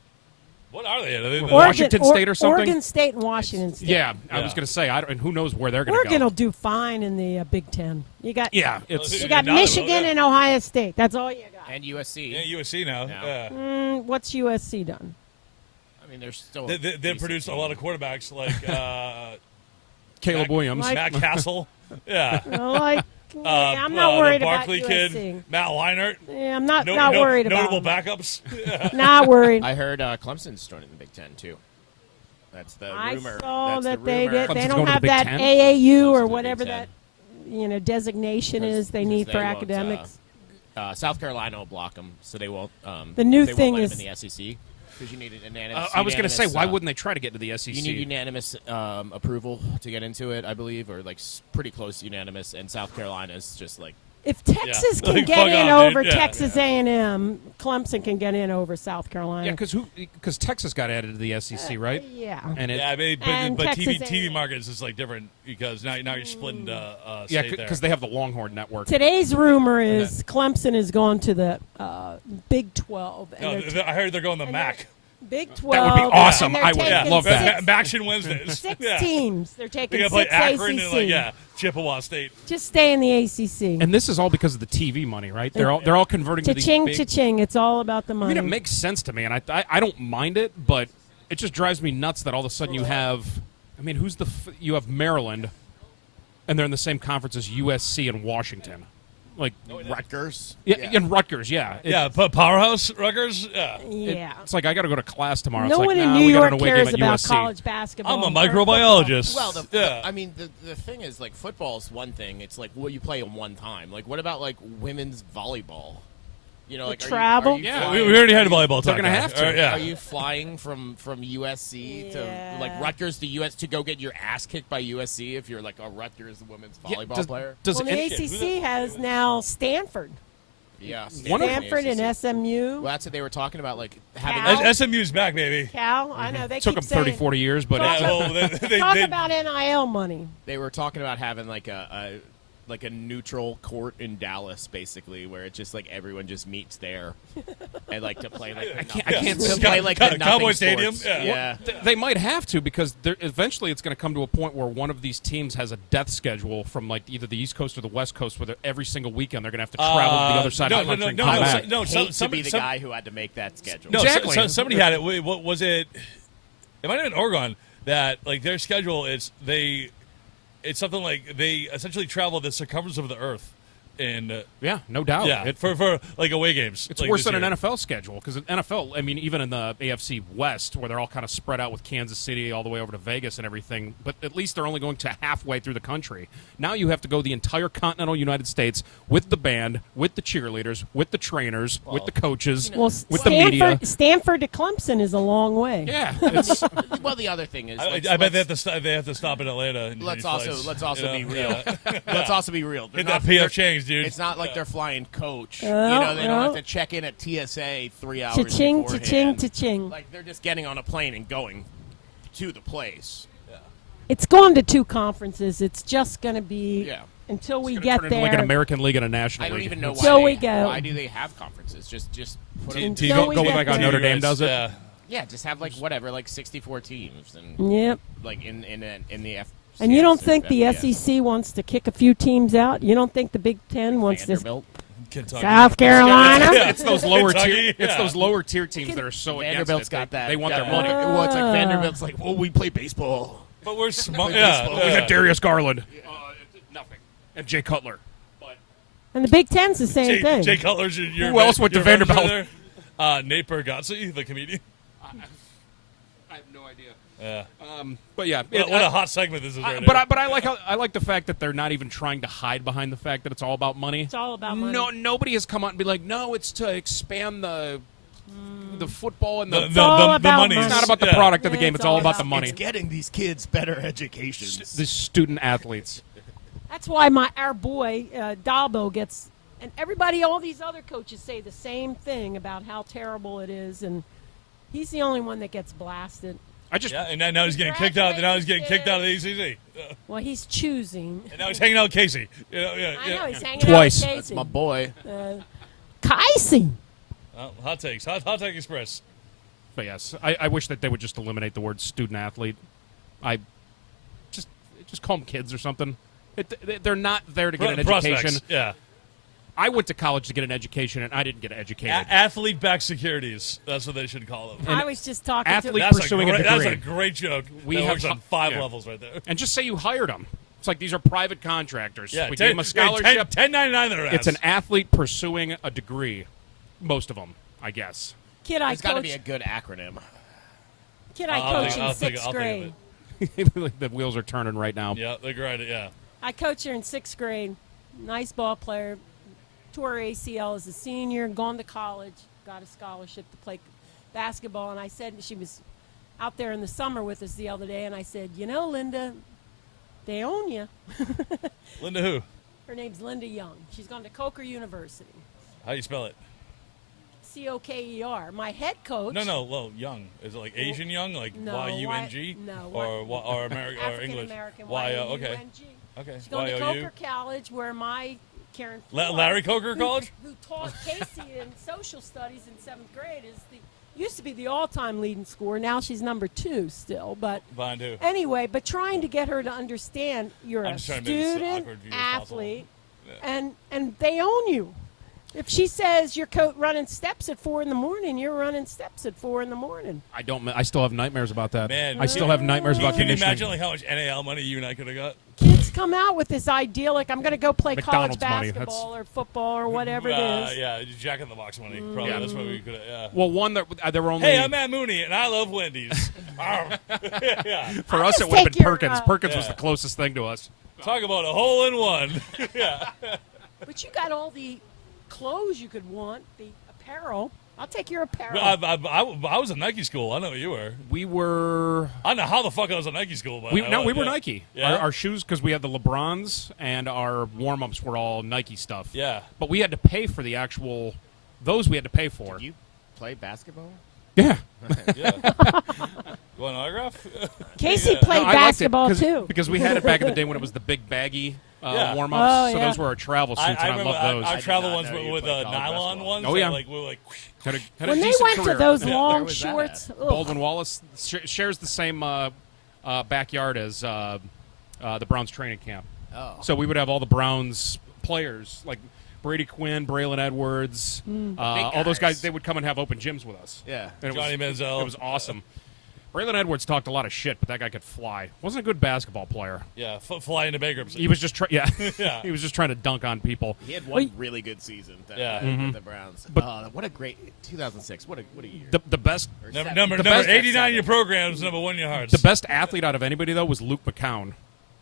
What are they? Are they Washington State or something? Oregon State and Washington State. yeah. I Yeah. was going to say, and who knows where they're going to Oregon go. will do fine in the Big Ten. You got Yeah, it's you got Donovan, Michigan yeah. and Ohio State. That's all you got. And USC. Yeah, USC now. Yeah. Yeah. What's USC done? I mean, there's still. They produced a lot of quarterbacks like Caleb Williams. Like- Matt Castle. Yeah. Like, yeah, I'm not worried the about Barkley USC. kid, Matt Leinart. Yeah, I'm not worried about notable them. backups. Yeah. Not worried. I heard Clemson's joining the Big Ten too. That's the I rumor. saw That's that the they rumor. did, Clemson's they going don't to have the Big that Ten? AAU or Clemson's whatever Big that designation is they need they for won't, academics. South Carolina will block them, so they won't. The new they thing won't let is- them in the SEC because you need an unanimous. I was going to say, unanimous, why wouldn't they try to get to the SEC? You need unanimous approval to get into it, I believe, or like pretty close to unanimous. And South Carolina's just like If Texas can Like, get fuck in off, dude. over Yeah. Texas A&M, Clemson can get in over South Carolina. Yeah, because Texas got added to the SEC, right? Yeah. And it, Yeah, I mean, And but TV Texas TV A&M. markets is like different because now you're splitting yeah, state there. because they have the Longhorn Network. Today's rumor is Clemson is going to the Big 12. And No, they're I heard they're going the MAC. Big 12. That would be awesome. and they're I would taking love that. six- Maction Wednesdays. 6 yeah. teams. They're They taking got to play 6 Akron ACC. and like Chippewa State. Just stay in the ACC. And this is all because of the TV money, right? They're all converting to these Cha-ching, big. cha-ching. It's all about the I money. mean, it makes sense to me, and I don't mind it, but it just drives me nuts that all of a sudden you have. I mean, you have Maryland, and they're in the same conference as USC and Washington. Like, Rutgers. yeah, in Rutgers, yeah. But Powerhouse Rutgers. Yeah. Yeah. It's like I got to go to class tomorrow. No it's like, one in nah, New we got York an away game cares at about USC. college basketball. I'm a or football. microbiologist. Well, yeah. I mean, the thing is, like, football is one thing. It's like what you play in one time. Like, what about like women's volleyball? You know, like travel? Are you Yeah, flying- we already had a volleyball They're talk. gonna guys. have to. All right, yeah. Are you flying from USC to like Yeah. Rutgers to US to go get your ass kicked by USC if you're like a Rutgers women's Yeah, volleyball player? Does Well, the any- ACC has now Stanford. Yeah, One of- Stanford and SMU. Well, that's what they were talking about, like having. Cal? SMU's back, baby. Cal, I know they took keep them 30, saying, 40 years, but Talk Yeah, well, talk they- about NIL money. They were talking about having like a neutral court in Dallas, basically, where it's just like everyone just meets there and like to play like I can't to see- play like the Cowboy nothing Stadium? sports. Yeah. They might have to because eventually it's going to come to a point where one of these teams has a death schedule from like either the East Coast or the West Coast, where every single weekend they're going to have to travel to the other side of the country and come back. no, Hate some- to be the some- guy who had to make that schedule. No, Exactly. somebody had it. Wait, what was it? It might have been Oregon that like their schedule is it's something like they essentially travel the circumference of the earth. And Yeah, no doubt. yeah, for like away games. It's like worse this than year. an NFL schedule because an NFL, I mean, even in the AFC West, where they're all kind of spread out with Kansas City all the way over to Vegas and everything, but at least they're only going to halfway through the country. Now you have to go the entire continental United States with the band, with the cheerleaders, with the trainers, with the coaches, Well, with the media. Stanford to Clemson is a long way. Yeah, it's, Well, the other thing is, I bet they have to stop in Atlanta. And let's change also flights, be you know? real. Let's also be real. They're Get that not- they're- PF change, dude. It's not like they're flying coach. Oh, They don't have oh. to check in at TSA 3 hours Cha-ching, beforehand. cha-ching, cha-ching. Like they're just getting on a plane and going to the place. It's going to 2 conferences. It's just going to be Yeah. until we gonna get turn into there. like an American League and a National I don't League. even know It's- why. So we go. Why do they have conferences? Just put T- them. T- Until go- we go get like how there. Notre Dame does it? Yeah. Yeah, just have like whatever, like 64 teams and Yep. like in the F. And you don't or think the FBS. SEC wants to kick a few teams out? You don't think the Big Ten wants to? Vanderbilt. Kentucky. South Carolina? Yeah. It's those lower Kentucky, tier. It's yeah. those lower tier teams that are so Vanderbilt's against it. got that. They want yeah. their money. Well, it's like Vanderbilt's like, well, we play baseball. But we're smart. baseball. Yeah. We had Darius Garland. Nothing. And Jay Cutler. But And the Big Ten's the same thing. Jay Cutler's your Who else went to your friend Vanderbilt? there? Nate Bargatze, the comedian. I have no idea. Yeah. But yeah, What a hot segment this is right but now. I like the fact that they're not even trying to hide behind the fact that it's all about money. It's all about money. No, nobody has come out and be like, no, it's to expand the football and the. It's all about money. money. It's not about the Yeah. product of the Yeah, game. it's It's all all about about- the money. It's getting these kids better educations. The student athletes. That's why our boy Dalbo gets, and everybody, all these other coaches say the same thing about how terrible it is, and he's the only one that gets blasted. I just Yeah, and now he's getting kicked out. Now he's getting kicked out of the ACC. Well, he's choosing. And now he's hanging out with Casey. Yeah. I know he's hanging Twice. out with That's Casey. my boy. Casey. Well, hot takes. Hot take express. But yes, I wish that they would just eliminate the word student athlete. I just call them kids or something. They're not there to get an Prospects. education. Yeah. I went to college to get an education, and I didn't get educated. Athlete-backed securities. That's what they should call them. I was just talking athlete- to. pursuing a That's degree. a great joke. We That have works on hu- 5 yeah. levels right there. And just say you hired them. It's like these are private contractors. Yeah, we gave them a scholarship. 1099 their ass. It's an athlete pursuing a degree. Most of them, I guess. Kid, I There's got to coach. be a good acronym. Kid, I I'll coach think- in I'll think- 6th I'll grade. think of The wheels are turning right now. Yeah, they're great. Yeah. I coach her in 6th grade. Nice ball player. Tore her ACL as a senior. Gone to college. Got a scholarship to play basketball. And I said, she was out there in the summer with us the other day. And I said, you know, Linda, they own you. Linda who? Her name's Linda Young. She's gone to Coker University. How do you spell it? Coker. My head coach. No. Well, Young. Is it like Asian Young, like No, Y-U-N-G? no, or American or African English? American. Y-O. Okay. Y-O-U-N-G. Okay. She's going to Y-O-U. Coker College, where my Karen Flores, Larry Coker College? who taught Casey in social studies in 7th grade, used to be the all-time leading scorer. Now she's number 2 still, but Von who? anyway. But trying to get her to understand you're I'm a just trying to make this student awkward view as possible. athlete, Yeah. and they own you. If she says you're running steps at 4 in the morning, you're running steps at 4 in the morning. I still have nightmares about that. Man, I still have nightmares about Can you conditioning. imagine like how much NAL money you and I could have got? kids come out with this idea like I'm going to go play college McDonald's money, basketball or football or whatever it is. Yeah, Jack in the Box money. Probably that's what we could. Yeah. Well, one that there were only. Hey, I'm Matt Mooney, and I love Wendy's. Yeah. For us, just it would have take been your, Perkins. Perkins was the closest thing to us. Talk about a hole in one. Yeah. But you got all the clothes you could want, the apparel. I'll take your apparel. I was in Nike school. I know you were. We were. I don't know how the fuck I was in Nike school, but We were yeah. Nike. Yeah? Our shoes, because we had the LeBrons, and our warm-ups were all Nike stuff. Yeah. But we had to pay for the actual. Those we had to pay for. Did you play basketball? Yeah. Yeah. You want an autograph? Casey Yeah. played No, I liked it basketball because- too. Because we had it back in the day when it was the big baggy Yeah. warm-ups. Oh, So yeah. those were our travel suits, I and I remember love those. our did travel not ones know you with played college nylon basketball. ones. Oh, yeah. That, we were like, Had a When they decent went to career. those Yeah. long Where was that shorts, at? ugh. Baldwin Wallace shares the same backyard as the Browns training camp. Oh. So we would have all the Browns players, like Brady Quinn, Braylon Edwards, all those guys. guys. They would come and have open gyms with us. Yeah. And Johnny Manziel. It was awesome. Braylon Edwards talked a lot of shit, but that guy could fly. Wasn't a good basketball player. yeah, fly into bankruptcy. He was just Yeah. he was just trying to dunk on people. He had one really good season Yeah. with the Browns. But- What a great 2006. What a year. The best Or Number, seven. number, The number best- 89 in your programs, number 1 in your hearts. the best athlete out of anybody though was Luke McCown.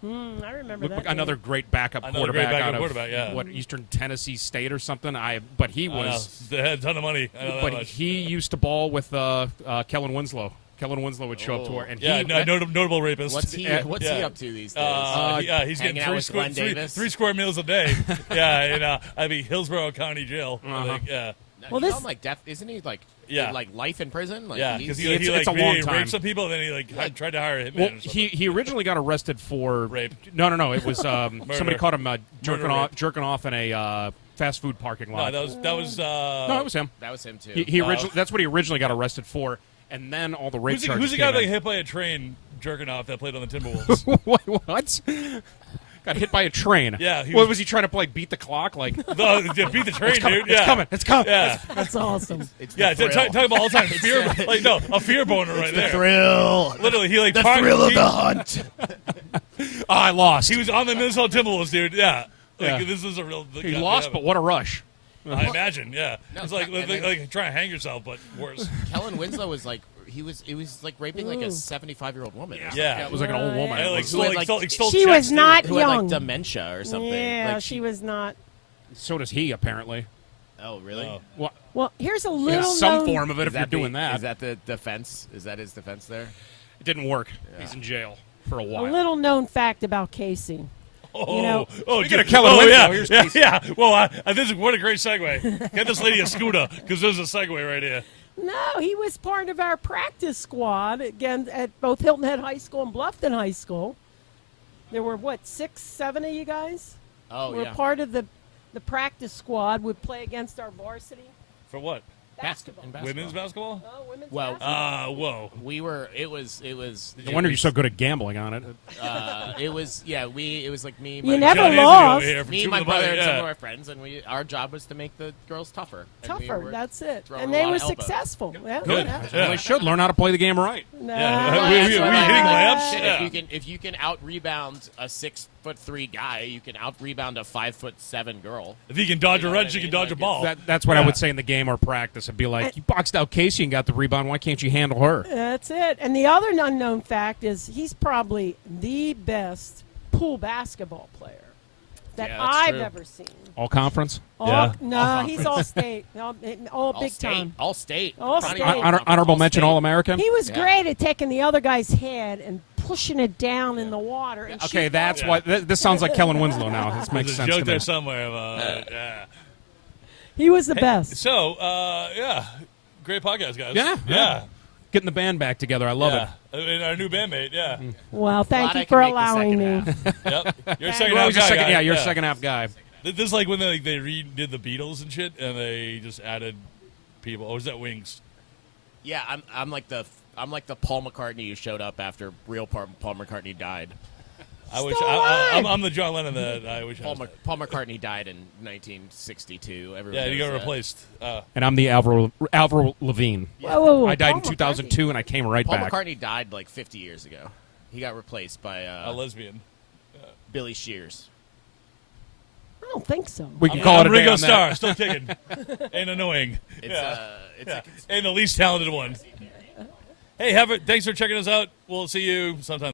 I remember Luke that. another game. great backup Another quarterback great backup out of quarterback, yeah. what Eastern Tennessee State or something. But he I know. was. They had a ton of money. I know that But much. he used to ball with Kellen Winslow. Kellen Winslow would show up to her, and Yeah, he notable rapist. What's he Yeah. up to these days? Yeah, he's getting hanging out with Glenn Davis? three square meals a day. Yeah, in I mean Hillsborough County Jail. I Uh-huh. think. Yeah, No, Well, he's this- on, like isn't he like Yeah. like life in prison? Like, yeah, he's- because he it's like a long he time. raped some people, and then he tried to hire a hitman. well, or something. he originally got arrested for Rape. No. It was somebody caught him jerking rape. off in a fast food parking No, lot. that was. No, it was him. That was him too. He originally that's what he originally got arrested for, and then all the rape Who's charges the guy came that in. got hit by a train jerking off that played on the Timberwolves? What? Got hit by a train. Yeah, he What was- was he trying to play? Beat the clock? Like Beat the train, dude. It's Yeah, coming. It's coming. Yeah, That's awesome. It's yeah. the Talk thrill. about all time fear. Like no, a fear boner right there. Thrill. Literally, he like The parked- thrill of he- the hunt. Oh, I lost. He was on the Minnesota Timberwolves, dude. Yeah. Like, Yeah. this is a real. He lost, but what a rush. I imagine, yeah. No, It's like and then- trying to hang yourself, but worse. Kellen Winslow was like it was like raping like a 75-year-old woman. or something. Yeah. It was like an old woman. Yeah, It like, was- stole, like, like- stole She checks, was dude. not Who had like young. dementia or something. Yeah, Like, she was not. so does he, apparently. Oh, really? Oh. Well, Well, here's a yeah, little some known, form of it Is if you're that doing that. Is that the defense? Is that his defense there? It didn't work. He's in jail for a a while. little known fact about Casey. Oh, You know- Speaking of dude. Kellen Winslow, yeah, here's yeah, Casey. yeah. Well, this is what a great segue. Get this lady a scooter because there's a segue right here. No, he was part of our practice squad again at both Hilton Head High School and Bluffton High School. There were what 6, 7 of you guys? Oh, We're yeah. part of the practice squad. Would play against our varsity For what? basketball. In basketball. Women's basketball? Oh, women's Well, basketball. Whoa. We were. It was. No wonder you're so good at gambling on it. It was. Yeah. It was like me. You my, never Johnny Izzy lost. over here from Me, Two my of the brother, Money, and some yeah. of our friends, and our job was to make the girls tougher. And we Tougher. were That's it. throwing And a they lot were of elbows. successful. Yeah, Good. yeah. Yeah. Well, they should learn how to play the game right. No, Yeah. that's We right. hitting layups? Shit, Yeah. if you can out rebound a 6'3" guy, you can out rebound a 5'7" girl. If you can dodge You a know what wrench, I you can mean? dodge a Like, ball. That's what I Yeah. would say in the game or practice. I'd be like, you boxed out Casey and got the rebound. Why can't you handle her? That's it. And the other unknown fact is he's probably the best pool basketball player that Yeah, that's I've true. ever seen. All conference? All, Yeah. No, he's all state. All All big state. time. All state. All County state. Conference, Honorable all mention state. All-American? He was Yeah. great at taking the other guy's head and pushing it down in the water. And Okay, shoot that's that. why. This sounds like Kellen Winslow now. This makes There's a sense joke to there me. somewhere. Yeah. He was the best. So, yeah. Great podcast, guys. Yeah, Yeah. Getting the band back together. I love it. I mean, our new bandmate, yeah. Well, thank Glad you I can for make the allowing second me. half. Yep. You're a Well, second Well, half he's a guy. second, guy. you're a second half guy. This is like when they redid the Beatles and shit, and they just added people. Or was that Wings? Yeah, I'm like the Paul McCartney who showed up after real Paul McCartney died. I wish Still I'm alive. the John Lennon that I wish I was. Paul McCartney died in 1962. Everyone Yeah, he knows got that. replaced. And I'm the Alvaro Levine. Whoa, whoa, whoa. I died Paul in 2002, and I came right Paul back. McCartney died like 50 years ago. He got replaced by A lesbian. Billy Shears. I don't think so. We can call it a day Ringo on that. Starr, still kicking. And annoying. It's Yeah. And the least talented one. Hey, thanks for checking us out. We'll see you sometime.